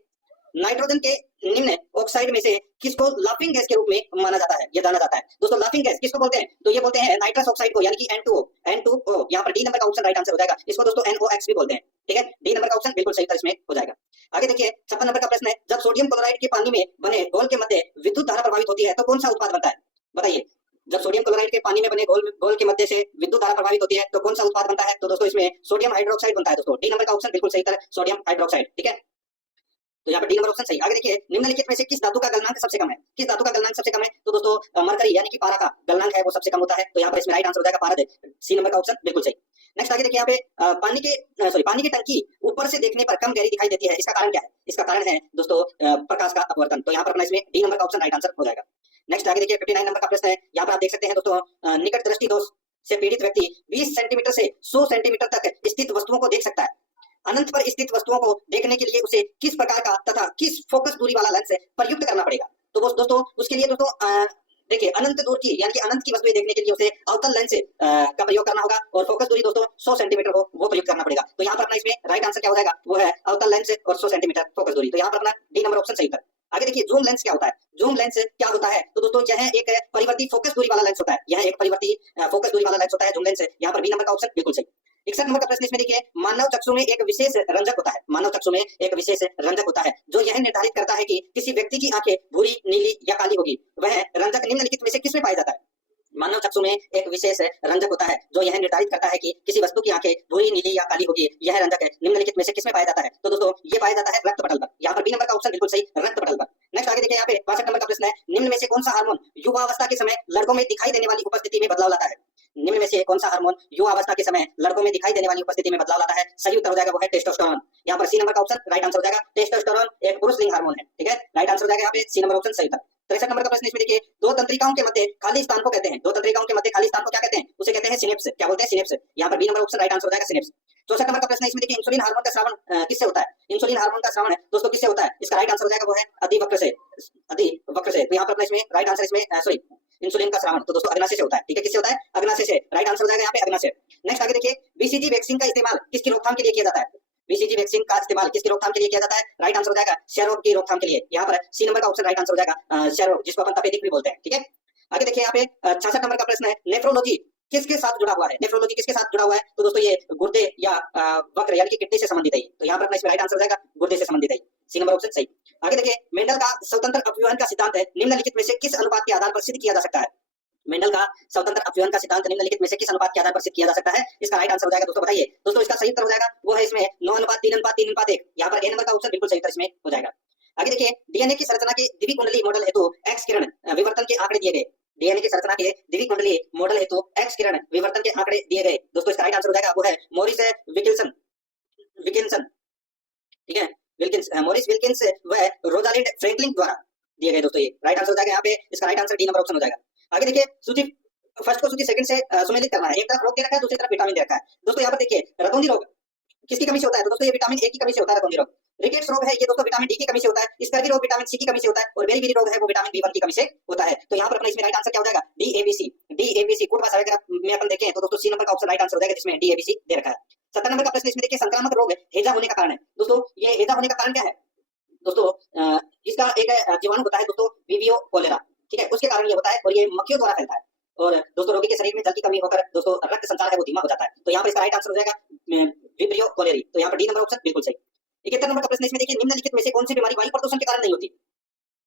नाइट्रोजन के निम्न ऑक्साइड में से किसको लाफिंग गैस के रूप में माना जाता है, ये जाना जाता है दोस्तों। लाफिंग गैस किसको बोलते हैं, तो ये बोलते हैं नाइट्रस ऑक्साइड को, यानी कि N2O, यहाँ पर डी नंबर का ऑप्शन राइट आंसर हो जाएगा, इसको दोस्तों NOx भी बोलते हैं। ठीक है, डी नंबर का ऑप्शन बिल्कुल सही उत्तर इसमें हो जाएगा। आगे देखिए 56 नंबर का प्रश्न है, जब सोडियम क्लोराइड के पानी में बने घोल के मध्य विद्युत धारा प्रभावित होती है तो कौन सा उत्पाद बनता है, बताइए। जब सोडियम क्लोराइड के पानी में बने घोल के मध्य से विद्युत धारा प्रभावित होती है तो कौन सा उत्पाद बनता है, तो दोस्तों इसमें सोडियम हाइड्रोक्साइड बनता है दोस्तों, डी नंबर का ऑप्शन बिल्कुल सही उत्तर सोडियम हाइड्रोक्साइड। ठीक है, तो यहाँ पर डी नंबर ऑप्शन सही। आगे देखिए निम्नलिखित में से किस धातु का गलनांक सबसे कम है, किस धातु का गलनांक सबसे कम है, तो दोस्तों मरकरी यानी कि पारा का गलनांक है वो सबसे कम होता है, तो यहाँ पर इसमें राइट आंसर हो जाएगा पारद, सी नंबर का ऑप्शन बिल्कुल सही। नेक्स्ट आगे देखिए यहाँ पे पानी की टंकी ऊपर से देखने पर कम गहरी दिखाई देती है, इसका कारण क्या है? इसका कारण है दोस्तों प्रकाश का अपवर्तन। तो यहाँ पर अपना इसमें डी नंबर का ऑप्शन राइट आंसर हो जाएगा। नेक्स्ट आगे देखिए 59 नंबर का प्रश्न है, यहाँ पर आप देख सकते हैं दोस्तों निकट दृष्टि दोष से पीड़ित व्यक्ति 20 सेंटीमीटर से 100 सेंटीमीटर तक स्थित वस्तुओं को देख सकता है। अनंत पर स्थित वस्तुओं को देखने के लिए उसे किस प्रकार का तथा किस फोकस दूरी वाला लेंस प्रयुक्त करना पड़ेगा? तो दोस्तों उसके लिए दोस्तों देखिए अनंत दूर की यानी कि अनंत की वस्तुएं देखने के लिए उसे अवतल लेंस का प्रयोग करना होगा और फोकस दूरी दोस्तों 100 सेंटीमीटर को वो प्रयोग करना पड़ेगा। तो यहाँ पर अपना इसमें राइट आंसर क्या हो जाएगा? वो है अवतल लेंस और 100 सेंटीमीटर फोकस दूरी। तो यहाँ पर अपना डी नंबर ऑप्शन सही उत्तर। आगे देखिए जूम लेंस क्या होता है? जूम लेंस क्या होता है? तो दोस्तों यह एक परिवर्ती फोकस दूरी वाला लेंस होता है। यह एक परिवर्ती फोकस दूरी वाला लेंस होता है जूम लेंस। यहाँ पर बी नंबर का ऑप्शन बिल्कुल सही। 61 नंबर का प्रश्न इसमें देखिए मानव चक्षु में एक विशेष रंजक होता है। मानव चक्षु में एक विशेष रंजक होता है जो यह निर्धारित करता है कि किसी व्यक्ति की आंखें भूरी, नीली या काली होगी। वह रंजक निम्नलिखित में से किसमें पाया जाता है? मानव चक्षु में एक विशेष रंजक होता है जो यह निर्धारित करता है कि किसी वस्तु की आंखें भूरी, नीली या काली होगी। यह रंजक निम्नलिखित में से किसमें पाया जाता है? तो दोस्तों ये पाया जाता है रक्त पटल पर। यहाँ पर बी नंबर का ऑप्शन बिल्कुल सही, रक्त पटल पर। नेक्स्ट आगे देखिए यहाँ पे 62 नंबर का प्रश्न है, निम्न में से कौन सा हार्मोन युवावस्था के समय लड़कों में दिखाई देने वाली उपस्थिति में बदलाव लाता है? निम्न में से कौन सा हार्मोन युवावस्था के समय लड़कों में दिखाई देने वाली उपस्थिति में बदलाव लाता है? सही उत्तर हो जाएगा वो है टेस्टोस्टेरोन। यहाँ पर सी नंबर का ऑप्शन राइट आंसर हो जाएगा। टेस्टोस्टेरोन एक पुरुष लिंग हार्मोन है, ठीक है, राइट आंसर हो जाएगा यहाँ पे सी नंबर ऑप्शन सही उत्तर। 63 नंबर का प्रश्न इसमें देखिए दो तंत्रिकाओं के मध्य खाली स्थान को कहते हैं। दो तंत्रिकाओं के मध्य खाली स्थान को क्या कहते हैं? उसे कहते हैं सिनेप्स। क्या बोलते हैं? सिनेप्स। यहाँ पर B number option right answer हो जाएगा सिनेप्स। 64 नंबर का प्रश्न इसमें देखिए इंसुलिन हार्मोन का स्रावन किससे होता है? इंसुलिन हार्मोन का स्रावन दोस्तों किससे होता है? इसका राइट आंसर हो जाएगा वो है अधिवक्र से। अधिवक्र से। तो यहाँ पर अपना इसमें राइट आंसर इसमें सॉरी इंसुलिन का स्रावन तो दोस्तों अग्नाशय से होता है, ठीक है, किससे होता है? अग्नाशय से। राइट आंसर हो जाएगा यहाँ पे अग्नाशय। नेक्स्ट आगे देखिए बीसीजी वैक्सीन का इस्तेमाल किसकी रोकथाम के लिए किया जाता है? बीसीजी वैक्सीन का इस्तेमाल किसकी रोकथाम के लिए किया जाता है? राइट आंसर हो जाएगा क्षयरोग की रोकथाम के लिए। यहाँ पर सी नंबर का ऑप्शन राइट आंसर हो जाएगा क्षयरोग, जिसको अपन तपेदिक भी बोलते हैं, ठीक है। आगे देखिए यहाँ पे 66 नंबर का प्रश्न है नेफ्रोलॉजी किसके साथ जुड़ा हुआ है? नेफ्रोलॉजी किसके साथ जुड़ा हुआ है? तो दोस्तों ये गुर्दे या वक्र यानी कि किडनी से संबंधित है। तो यहाँ पर अपना इसमें राइट आंसर हो जाएगा गुर्दे से संबंधित है, सी नंबर ऑप्शन सही। आगे देखिए मेंडल का स्वतंत्र अपव्यूहन का सिद्धांत है निम्नलिखित में से किस अनुपात के आधार पर सिद्ध किया जा सकता है? मेंडल का स्वतंत्र अपव्यूहन का सिद्धांत निम्नलिखित में से किस अनुपात के आधार पर सिद्ध किया जा सकता है? इसका राइट आंसर हो जाएगा दोस्तों बताइए। दोस्तों इसका सही उत्तर हो जाएगा वो है इसमें 9:3:3:1। यहाँ पर ए नंबर का ऑप्शन बिल्कुल सही उत्तर इसमें हो जाएगा। आगे देखिए डीएनए की संरचना के द्विकुंडलीय मॉडल हेतु एक्स किरण विवर्तन के आंकड़े दिए गए। डीएनए की संरचना के द्विकुंडलीय मॉडल हेतु एक्स किरण विवर्तन के आंकड़े दिए गए। दोस्तों इसका राइट आंसर हो जाएगा वो है मॉरिस विल्किंसन, ठीक है, मॉरिस विल्किंस व रोजालिंड फ्रैंकलिन द्वारा दिए गए। दोस्तों ये राइट आंसर हो जाएगा यहाँ पे, इसका right answer D number option हो जाएगा। आगे देखिए सूची फर्स्ट को सूची सेकंड से सुमेलित करना है। एक तरफ रोग दे रखा है, दूसरी तरफ विटामिन दे रखा है। दोस्तों यहाँ पर देखिए रतौंधी रोग किसकी कमी से होता है? तो दोस्तों ये विटामिन ए की कमी से होता है रतौंधी रोग। रिकेट्स रोग है ये दोस्तों विटामिन डी की कमी से होता है। स्कर्वी रोग विटामिन सी की कमी से होता है और बेरी बेरी रोग है वो विटामिन बी1 की कमी से होता है। तो यहाँ पर अपना इसमें राइट आंसर क्या हो जाएगा? डीएबीसी। डीएबीसी कोड भाषा में अपन देखें तो दोस्तों सी नंबर का ऑप्शन राइट आंसर हो जाएगा जिसमें डीएबीसी दे रखा है। 70 नंबर का प्रश्न इसमें देखिए संक्रामक रोग हैजा होने का कारण है। दोस्तों ये हैजा होने का कारण क्या है? दोस्तों इसका एक जीवाणु होता है दोस्तों विवियो कोलेरा, ठीक है, उसके कारण ये होता है और ये मक्खियों द्वारा फैलता है। और दोस्तों रोगी के शरीर में जल की कमी होकर दोस्तों रक्त संचार है वो धीमा हो जाता है। तो यहाँ पर इसका राइट आंसर हो जाएगा विब्रियो कोलेरी। तो यहाँ पर डी नंबर ऑप्शन बिल्कुल सही। 71 नंबर का प्रश्न इसमें देखिए निम्नलिखित में से कौन सी बीमारी वायु प्रदूषण के कारण नहीं होती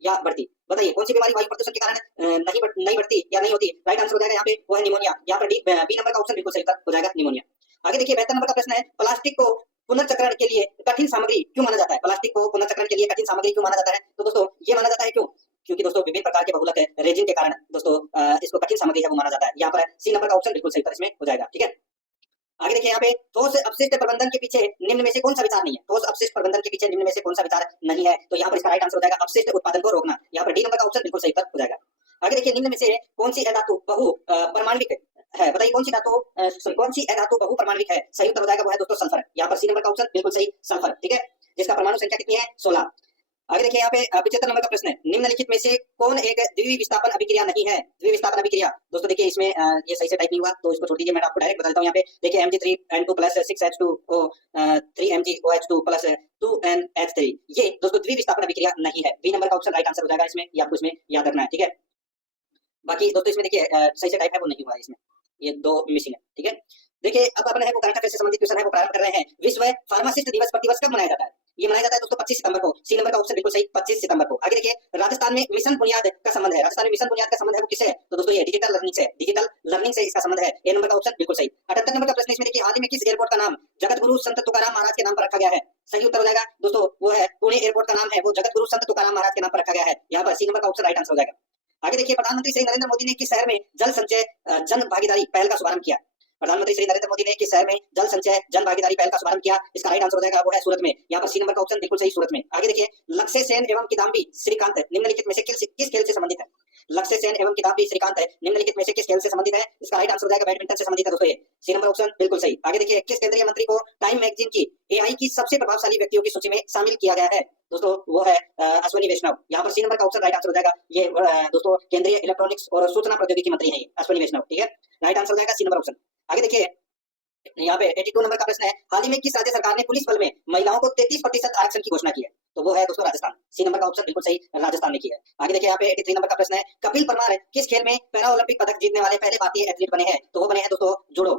या बढ़ती? बताइए कौन सी बीमारी वायु प्रदूषण के कारण नहीं बढ़ती या नहीं होती? राइट आंसर हो जाएगा यहाँ पे वो है निमोनिया। यहाँ पर बी नंबर का ऑप्शन बिल्कुल सही हो जाएगा निमोनिया। आगे देखिए 72 नंबर का प्रश्न है प्लास्टिक को पुनर्चक्रण के लिए कठिन सामग्री क्यों माना जाता है? प्लास्टिक को पुनर्चक्रण के लिए कठिन सामग्री क्यों माना जाता है? तो दोस्तों ये माना जाता है क्यों? क्योंकि दोस्तों विभिन्न प्रकार के बहुलक रेजिन के कारण दोस्तों इसको कठिन सामग्री है वो माना जाता है। यहाँ पर सी नंबर का ऑप्शन बिल्कुल सही इसमें हो जाएगा, ठीक है। आगे देखिए यहाँ पे ठोस अपशिष्ट प्रबंधन के पीछे निम्न में से कौन सा विचार नहीं है? ठोस अपशिष्ट प्रबंधन के पीछे निम्न में से कौन सा विचार नहीं है? तो यहाँ पर इसका राइट आंसर हो जाएगा अपशिष्ट उत्पादन को रोकना। यहाँ पर डी नंबर का ऑप्शन बिल्कुल सही हो जाएगा। आगे देखिए निम्न में से कौन सी धातु बहु परमाणविक है? बताइए कौन सी धातु बहु परमाणविक है? सही उत्तर हो जाएगा वो है दोस्तों सल्फर। यहाँ पर सी नंबर का ऑप्शन बिल्कुल सही सल्फर, ठीक है, जिसका परमाणु संख्या कितनी है? 16। आगे देखिए यहाँ पे 75 नंबर का प्रश्न है निम्नलिखित में से कौन एक द्विविस्थापन अभिक्रिया नहीं है? द्विविस्थापन अभिक्रिया दोस्तों देखिए इसमें ये सही से टाइप नहीं हुआ तो इसको छोड़ दीजिए, मैं आपको डायरेक्ट बताता हूँ। यहाँ पे देखिए Mg3N2 + 6H2O 3MgOH2 + 2NH3 ये दोस्तों द्विविस्थापन अभिक्रिया नहीं है। बी नंबर का ऑप्शन राइट आंसर हो जाएगा इसमें, ये आपको इसमें याद रखना है, ठीक है। बाकी दोस्तों इसमें देखिए सही से टाइप है वो नहीं हुआ है, इसमें ये 2 मिसिंग है, ठीक है। देखिए अब अपन है वो करंट अफेयर से संबंधित क्वेश्चन है वो प्रारंभ कर रहे हैं। विश्व फार्मासिस्ट दिवस प्रतिवर्ष कब मनाया जाता है? ये मनाया जाता है दोस्तों 25 सितंबर को। सी नंबर का ऑप्शन बिल्कुल सही 25 सितंबर को। आगे देखिए राजस्थान में मिशन बुनियाद का संबंध है। राजस्थान में मिशन बुनियाद का संबंध है वो किससे है? तो दोस्तों ये डिजिटल लर्निंग से, डिजिटल लर्निंग से इसका संबंध है। ए नंबर का ऑप्शन बिल्कुल सही। 78 नंबर का प्रश्न इसमें देखिए हाल ही में किस एयरपोर्ट का नाम जगत गुरु संत तुकाराम महाराज के नाम पर रखा गया है? सही उत्तर हो जाएगा दोस्तों वो है पुणे एयरपोर्ट का नाम है वो जगत गुरु संत तुकाराम महाराज के नाम पर रखा गया है। यहाँ पर सी नंबर का ऑप्शन राइट आंसर हो जाएगा। आगे देखिए प्रधानमंत्री श्री नरेंद्र मोदी ने किस शहर में जल संचय जन भागीदारी पहल का शुभारंभ किया? प्रधानमंत्री श्री नरेंद्र मोदी ने किस शहर में जल संचय जन भागीदारी पहल का शुभारंभ किया? इसका राइट आंसर हो जाएगा वो है सूरत में। यहाँ पर सी नंबर का ऑप्शन बिल्कुल सही, सूरत में। आगे देखिए, लक्ष्य सेन एवं किदाम्बी श्रीकांत निम्नलिखित में से किस खेल से संबंधित है? लक्ष्य सेन एवं किदाम्बी श्रीकांत निम्नलिखित में से किस खेल से संबंधित है? इसका राइट आंसर हो जाएगा बैडमिंटन से संबंधित है दोस्तों, ये सी नंबर ऑप्शन बिल्कुल सही। आगे देखिए, किस केंद्रीय मंत्री को टाइम मैगजीन की एआई की सबसे प्रभावशाली व्यक्तियों की सूची में शामिल किया गया है? दोस्तों वो है अश्विनी वैष्णव। यहाँ पर सी नंबर का ऑप्शन राइट आंसर हो जाएगा। ये दोस्तों केंद्रीय इलेक्ट्रॉनिक्स और सूचना प्रौद्योगिकी मंत्री है अश्विनी वैष्णव, ठीक है। राइट आंसर हो जाएगा सी नंबर ऑप्शन। आगे देखिए, यहाँ पे 82 नंबर का प्रश्न है, हाल ही में किस राज्य सरकार ने पुलिस बल में महिलाओं को 33% आरक्षण की घोषणा की है? तो वो है दोस्तों राजस्थान। सी नंबर का ऑप्शन बिल्कुल सही, राजस्थान ने की है। आगे देखिए, यहाँ पे 83 नंबर का प्रश्न है, कपिल परमार किस खेल में पैरा ओलंपिक पदक जीतने वाले पहले भारतीय एथलीट बने हैं? तो वो बने हैं दोस्तों जूडो।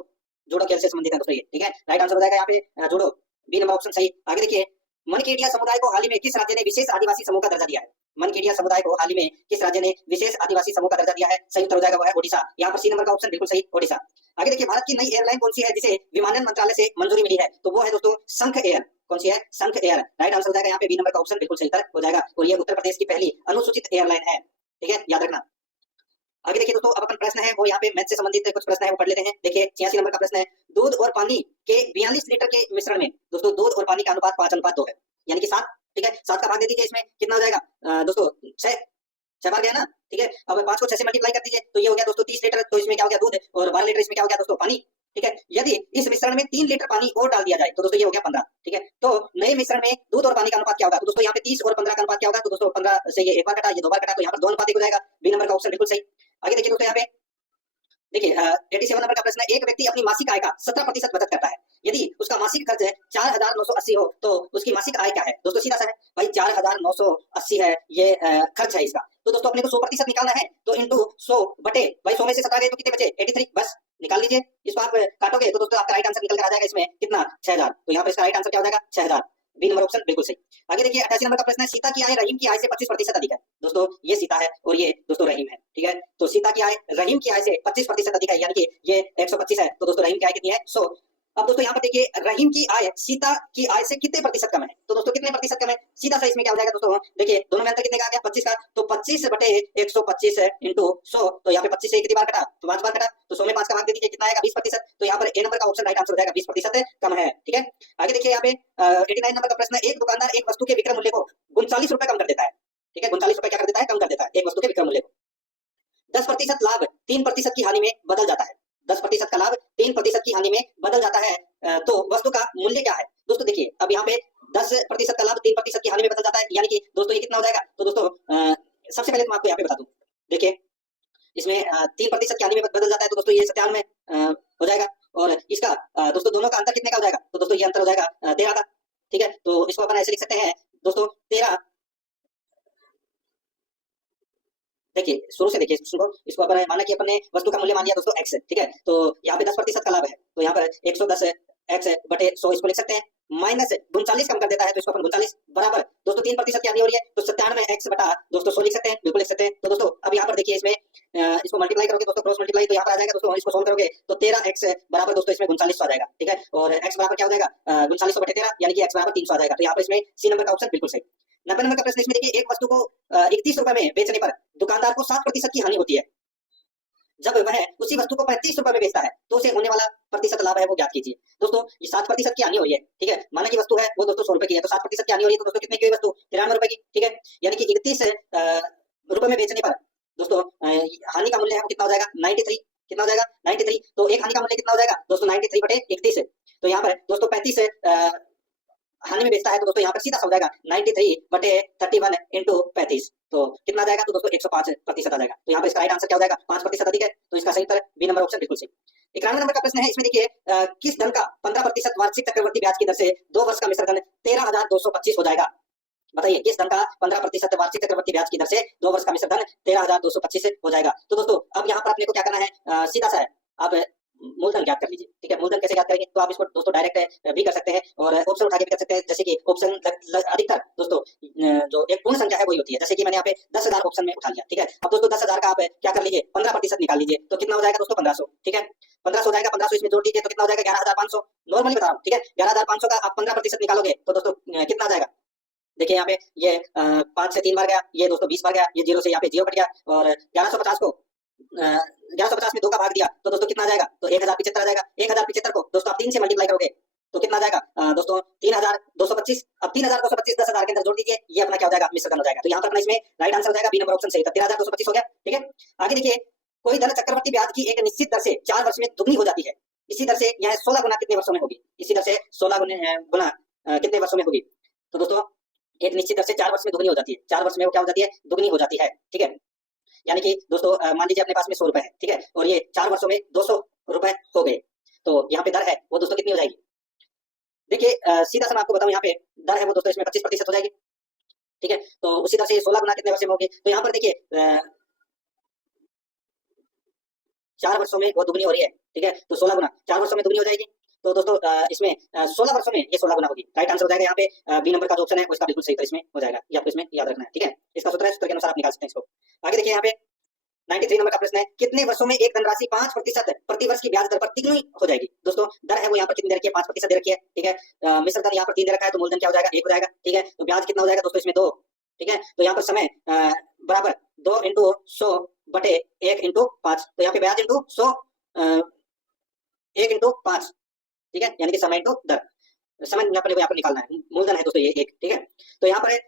जूडो खेल से संबंधित है दोस्तों ये, ठीक है। राइट आंसर हो जाएगा यहाँ पे जूडो, बी नंबर ऑप्शन सही। आगे देखिए, मनकेडिया समुदाय को हाल ही में किस राज्य ने विशेष आदिवासी समूह का दर्जा दिया है? मनकेडिया समुदाय को हाल ही में किस राज्य ने विशेष आदिवासी समूह का दर्जा दिया है? सही उत्तर हो जाएगा वो है ओडिशा। यहाँ पर सी नंबर का ऑप्शन बिल्कुल सही, ओडिशा। आगे देखिए, भारत की नई एयरलाइन कौन सी है जिसे विमानन मंत्रालय से मंजूरी मिली है? तो वो है दोस्तों शंख एयर। कौन सी है? शंख एयर। राइट आंसर हो जाएगा यहाँ पे बी नंबर का ऑप्शन बिल्कुल सही उत्तर हो जाएगा, और ये उत्तर प्रदेश की पहली अनुसूचित एयरलाइन है, ठीक है, याद रखना। आगे देखिए दोस्तों, अब अपन प्रश्न है वो यहाँ पे मैथ से संबंधित कुछ प्रश्न है वो पढ़ लेते हैं। देखिए 86 नंबर का प्रश्न है, दूध और पानी के 42 लीटर के मिश्रण में दोस्तों दूध और पानी का अनुपात 5:2 है, यानी कि 7, ठीक है। 7 का भाग दे दीजिए, इसमें कितना हो जाएगा दोस्तों? 6 बार गया ना, ठीक है। अब 5 को 6 से मल्टीप्लाई कर दीजिए तो ये हो गया दोस्तों 30 लीटर। तो इसमें क्या हो गया? दूध। और 12 लीटर इसमें क्या हो गया दोस्तों? पानी, ठीक है। यदि इस मिश्रण में 3 लीटर पानी और डाल दिया जाए तो दोस्तों ये हो गया 15, ठीक है। तो नए मिश्रण में दूध और पानी का अनुपात क्या होगा? तो दोस्तों यहाँ पे 30 और 15 का अनुपात क्या होगा? तो दोस्तों 15 से ये एक बार कटा, ये 2 बार कटा, तो यहाँ पर 2 अनुपात हो जाएगा। बी नंबर का ऑप्शन बिल्कुल सही। आगे देखिए दोस्तों, यहाँ पे देखिए 87 नंबर का प्रश्न है, एक व्यक्ति अपनी मासिक आय का 17% बचत करता है, यदि उसका मासिक खर्च है 4980 हो तो उसकी मासिक आय क्या है? दोस्तों सीधा सा है भाई, 4980 है ये खर्च है इसका। तो दोस्तों अपने को 100% निकालना है, तो इंटू 100 बटे भाई 100 में से 17 गए तो कितने बचे? 83, बस निकाल लीजिए। इसको आप काटोगे तो दोस्तों आपका राइट आंसर निकल कर आ जाएगा इसमें कितना? 6000। तो यहाँ पे इसका राइट आंसर क्या हो जाएगा? 6000, बी नंबर ऑप्शन बिल्कुल सही। आगे देखिए 88 नंबर का प्रश्न है, सीता की आय रहीम की आय से 25% अधिक है। दोस्तों ये सीता है और ये दोस्तों रहीम है, ठीक है। तो सीता की आय रहीम की आय से 25% अधिक है, यानी कि ये 125 है, तो दोस्तों रहीम की आय कितनी है? 100। अब दोस्तों यहाँ पर देखिए, रहीम की आय सीता की आय से कितने प्रतिशत कम है? तो दोस्तों कितने प्रतिशत कम है? सीधा सा इसमें क्या हो जाएगा दोस्तों? देखिए दोनों में अंतर कितने का आ गया? 25 का। तो 25 बटे 125 इंटू 100, तो यहाँ पे 25 से कितनी बार कटा? तो 5 बार कटा। तो 100 में 5 का भाग दे दीजिए, कितना आएगा? 20%। तो यहाँ पर ए नंबर का ऑप्शन राइट आंसर हो जाएगा, 20% कम है, ठीक है। आगे देखिए यहाँ पे 89 नंबर का प्रश्न है, एक दुकानदार एक वस्तु के विक्रय मूल्य को 39 रुपए कम कर देता है, ठीक है। 39 रुपए क्या कर देता है? कम कर देता है एक वस्तु के विक्रय मूल्य को। 10% लाभ 3% की हानि में बदल जाता है। 10% का लाभ 3% की हानि में बदल जाता है, तो वस्तु का मूल्य क्या है? दोस्तों देखिए, अब यहाँ पे 10% का लाभ 3% की हानि में बदल जाता है, यानी कि दोस्तों ये कितना हो जाएगा? तो दोस्तों सबसे पहले तो मैं आपको यहाँ पे बता दूं, देखिए इसमें 3% की हानि में बदल जाता है, तो दोस्तों ये 97 में हो जाएगा। और इसका दोस्तों दोनों का अंतर कितने का हो जाएगा? तो दोस्तों ये अंतर हो जाएगा 13 का, ठीक है। तो इसको अपन ऐसे लिख सकते हैं दोस्तों 13, देखिए शुरू से देखिए इसको अपन माना कि अपन ने वस्तु का मूल्य मान लिया दोस्तों x, ठीक है। तो यहाँ पे 10% का लाभ है, तो यहाँ पर 110 x बटे 100 इसको लिख सकते हैं, माइनस 39 कम कर देता है तो इसको अपन 39 बराबर दोस्तों 3% की हानि हो रही है, तो 97 x बटा दोस्तों 100 लिख सकते हैं, बिल्कुल लिख सकते हैं। तो दोस्तों अब यहाँ पर देखिए इसमें इसको मल्टीप्लाई करोगे दोस्तों, क्रॉस मल्टीप्लाई, तो यहाँ पर आ जाएगा दोस्तों, इसको सोल्व करोगे तो 13x बराबर दोस्तों इसमें 3900 आ जाएगा, ठीक है। और x बराबर क्या हो जाएगा? 3900 बटे 13, यानी कि x बराबर 300 आ जाएगा। तो यहाँ पर इसमें सी नंबर का ऑप्शन बिल्कुल सही। 90 नंबर का प्रश्न इसमें देखिए, एक वस्तु को 31 रुपए में बेचने पर दुकानदार को 7% की हानि होती है, जब वह उसी वस्तु को 35 रुपए में बेचता है तो उसे होने वाला प्रतिशत लाभ है वो ज्ञात कीजिए। दोस्तों ये 7% की हानि हो रही है, ठीक है। माना की वस्तु है वो दोस्तों 100 रुपए की है, तो 7% की हानि हो रही है, तो दोस्तों कितने की हुई वस्तु? 93 रुपए की, ठीक है। यानी कि 31 रुपए में बेचने पर दोस्तों हानि का मूल्य है वो कितना हो जाएगा? 93, कितना हो जाएगा? 93। तो एक हानि का मूल्य कितना हो जाएगा दोस्तों? 93 बटे 31। तो यहाँ पर दोस्तों 35 हानि में बेचता है, तो दोस्तों यहाँ पर सीधा सा हो जाएगा 93 बटे 31 इंटू 35, तो कितना आ जाएगा? तो दोस्तों 105% आ जाएगा। तो यहाँ पर इसका राइट आंसर क्या हो जाएगा? 5% अधिक है, तो इसका सही उत्तर बी नंबर ऑप्शन बिल्कुल सही। 91 नंबर का प्रश्न है, इसमें देखिए किस धन का 15% वार्षिक चक्रवर्ती ब्याज की दर से 2 वर्ष का मिश्र धन 13,225 हो जाएगा? बताइए किस धन का 15% वार्षिक चक्रवर्ती ब्याज की दर से 2 वर्ष का मिश्र धन 13,225 हो जाएगा? तो दोस्तों अब यहाँ पर अपने को क्या करना है? सीधा सा है, आप मूलधन ज्ञात कर लीजिए, ठीक है। मूलधन कैसे ज्ञात करेंगे? तो आप इसको दोस्तों डायरेक्ट भी कर सकते हैं और ऑप्शन उठा के भी कर सकते हैं, जैसे कि ऑप्शन अधिकतर दोस्तों जो एक पूर्ण संख्या है वही होती है, जैसे कि मैंने यहाँ पे 10,000 ऑप्शन में उठा लिया, ठीक है। अब दोस्तों 10,000 का आप क्या कर लीजिए? 15% निकाल लीजिए, तो कितना हो जाएगा दोस्तों? 1500, ठीक है। 1500 हो जाएगा, 1500 इसमें जोड़ दीजिए तो कितना हो जाएगा? 11,500। नॉर्मली बता रहा हूँ, ठीक है। 11,500 का आप 15% निकालोगे तो दोस्तों कितना आ जाएगा? देखिए यहाँ पे ये 5 से 3 बार गया, ये दोस्तों 20 बार गया, ये 0 से यहाँ पे 0 कट गया, और 1150 को 1150 में 2 का भाग दिया तो दोस्तों कितना आ जाएगा, तो 1075 आ जाएगा। 1075 को दोस्तों आप 3 से मल्टीप्लाई करोगे तो कितना आ जाएगा, दोस्तों 3225। अब 3225 10,000 के अंदर जोड़ दीजिए, ये अपना क्या हो जाएगा, मिश्र धन हो जाएगा। तो यहाँ पर अपना इसमें राइट आंसर हो जाएगा बी नंबर ऑप्शन सही। तो 13,225 हो गया, ठीक है। आगे देखिए, कोई धन चक्रवर्ती ब्याज की एक निश्चित दर से 4 वर्ष में दुगनी हो जाती है, इसी दर से यह 16 गुना कितने वर्षों में होगी, इसी दर से 16 गुना कितने वर्षों में होगी। तो दोस्तों एक निश्चित दर से 4 वर्ष में दुगनी हो जाती है, 4 वर्ष में वो क्या हो जाती है, दुगनी हो जाती है, ठीक है। यानी कि दोस्तों मान लीजिए अपने पास में 100 रुपए है, ठीक है, और ये 4 वर्षों में 200 रुपए हो गए, तो यहाँ पे दर है वो दोस्तों कितनी हो जाएगी। देखिए सीधा सा मैं आपको बताऊं, यहाँ पे दर है वो दोस्तों इसमें 25% हो जाएगी, ठीक है। तो उसी तरह से 16 गुना कितने वर्ष में होगी, तो यहाँ पर देखिए 4 वर्षों में वो दुगनी हो रही है, ठीक है। तो 16 गुना 4 वर्षों में दुगनी हो जाएगी, तो दोस्तों इसमें 16 वर्षों में ये 16 गुना होगी। राइट आंसर हो जाएगा यहाँ पे बी नंबर का जो ऑप्शन है उसका बिल्कुल सही, तो इसमें हो जाएगा, ये आपको इसमें याद रखना है, ठीक है। इसका सूत्र है, सूत्र के अनुसार आप निकाल सकते हैं इसको। आगे देखिए यहाँ पे 93 नंबर का प्रश्न है, कितने वर्षों में एक धनराशि 5% प्रति वर्ष की ब्याज दर पर तिगुनी हो जाएगी। दोस्तों दर है वो यहाँ पर कितनी दे रखी है, 5% दे रखी है, ठीक है। मिश्र धन यहाँ पर 3 दे रखा है, तो मूलधन क्या हो जाएगा, 1 हो जाएगा, ठीक है। तो ब्याज कितना हो जाएगा दोस्तों इसमें 2, ठीक है। तो यहाँ पर समय बराबर 2 × 100 बटे 1 × 5, तो यहाँ पे ब्याज इंटू 100 1 × 5, ठीक है, यानी कि समय इंटू दर। समय यहाँ पर निकालना है, मूलधन है दोस्तों ये 1, ठीक है। तो यहाँ पर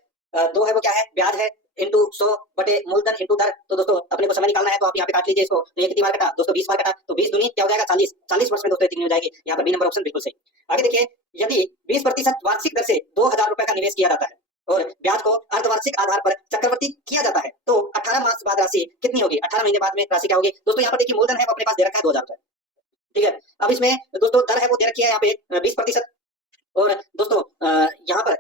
2 है वो क्या है, ब्याज है इंटू 100 बटे मूलधन इंटू दर। तो दोस्तों अपने को समय निकालना है, तो आप यहाँ पे काट लीजिए इसको, तो ये कितनी बार कटा दोस्तों, 20 बार कटा, तो 20 दूनी क्या हो जाएगा, 40 वर्ष में दोस्तों इतनी हो जाएगी। यहाँ पर बी नंबर ऑप्शन बिल्कुल सही। आगे देखिए, यदि 20% वार्षिक दर से 2,000 रुपए का निवेश किया जाता है और ब्याज को अर्धवार्षिक आधार पर चक्रवर्ती किया जाता है, तो 18 मास बाद राशि कितनी होगी, 18 महीने बाद में राशि क्या होगी। दोस्तों यहाँ पर देखिए मूलधन है वो अपने पास दे रखा है 2,000 रुपए, ठीक है। अब इसमें दोस्तों दर है वो दे रखी है यहाँ पे 20%, और दोस्तों यहाँ पर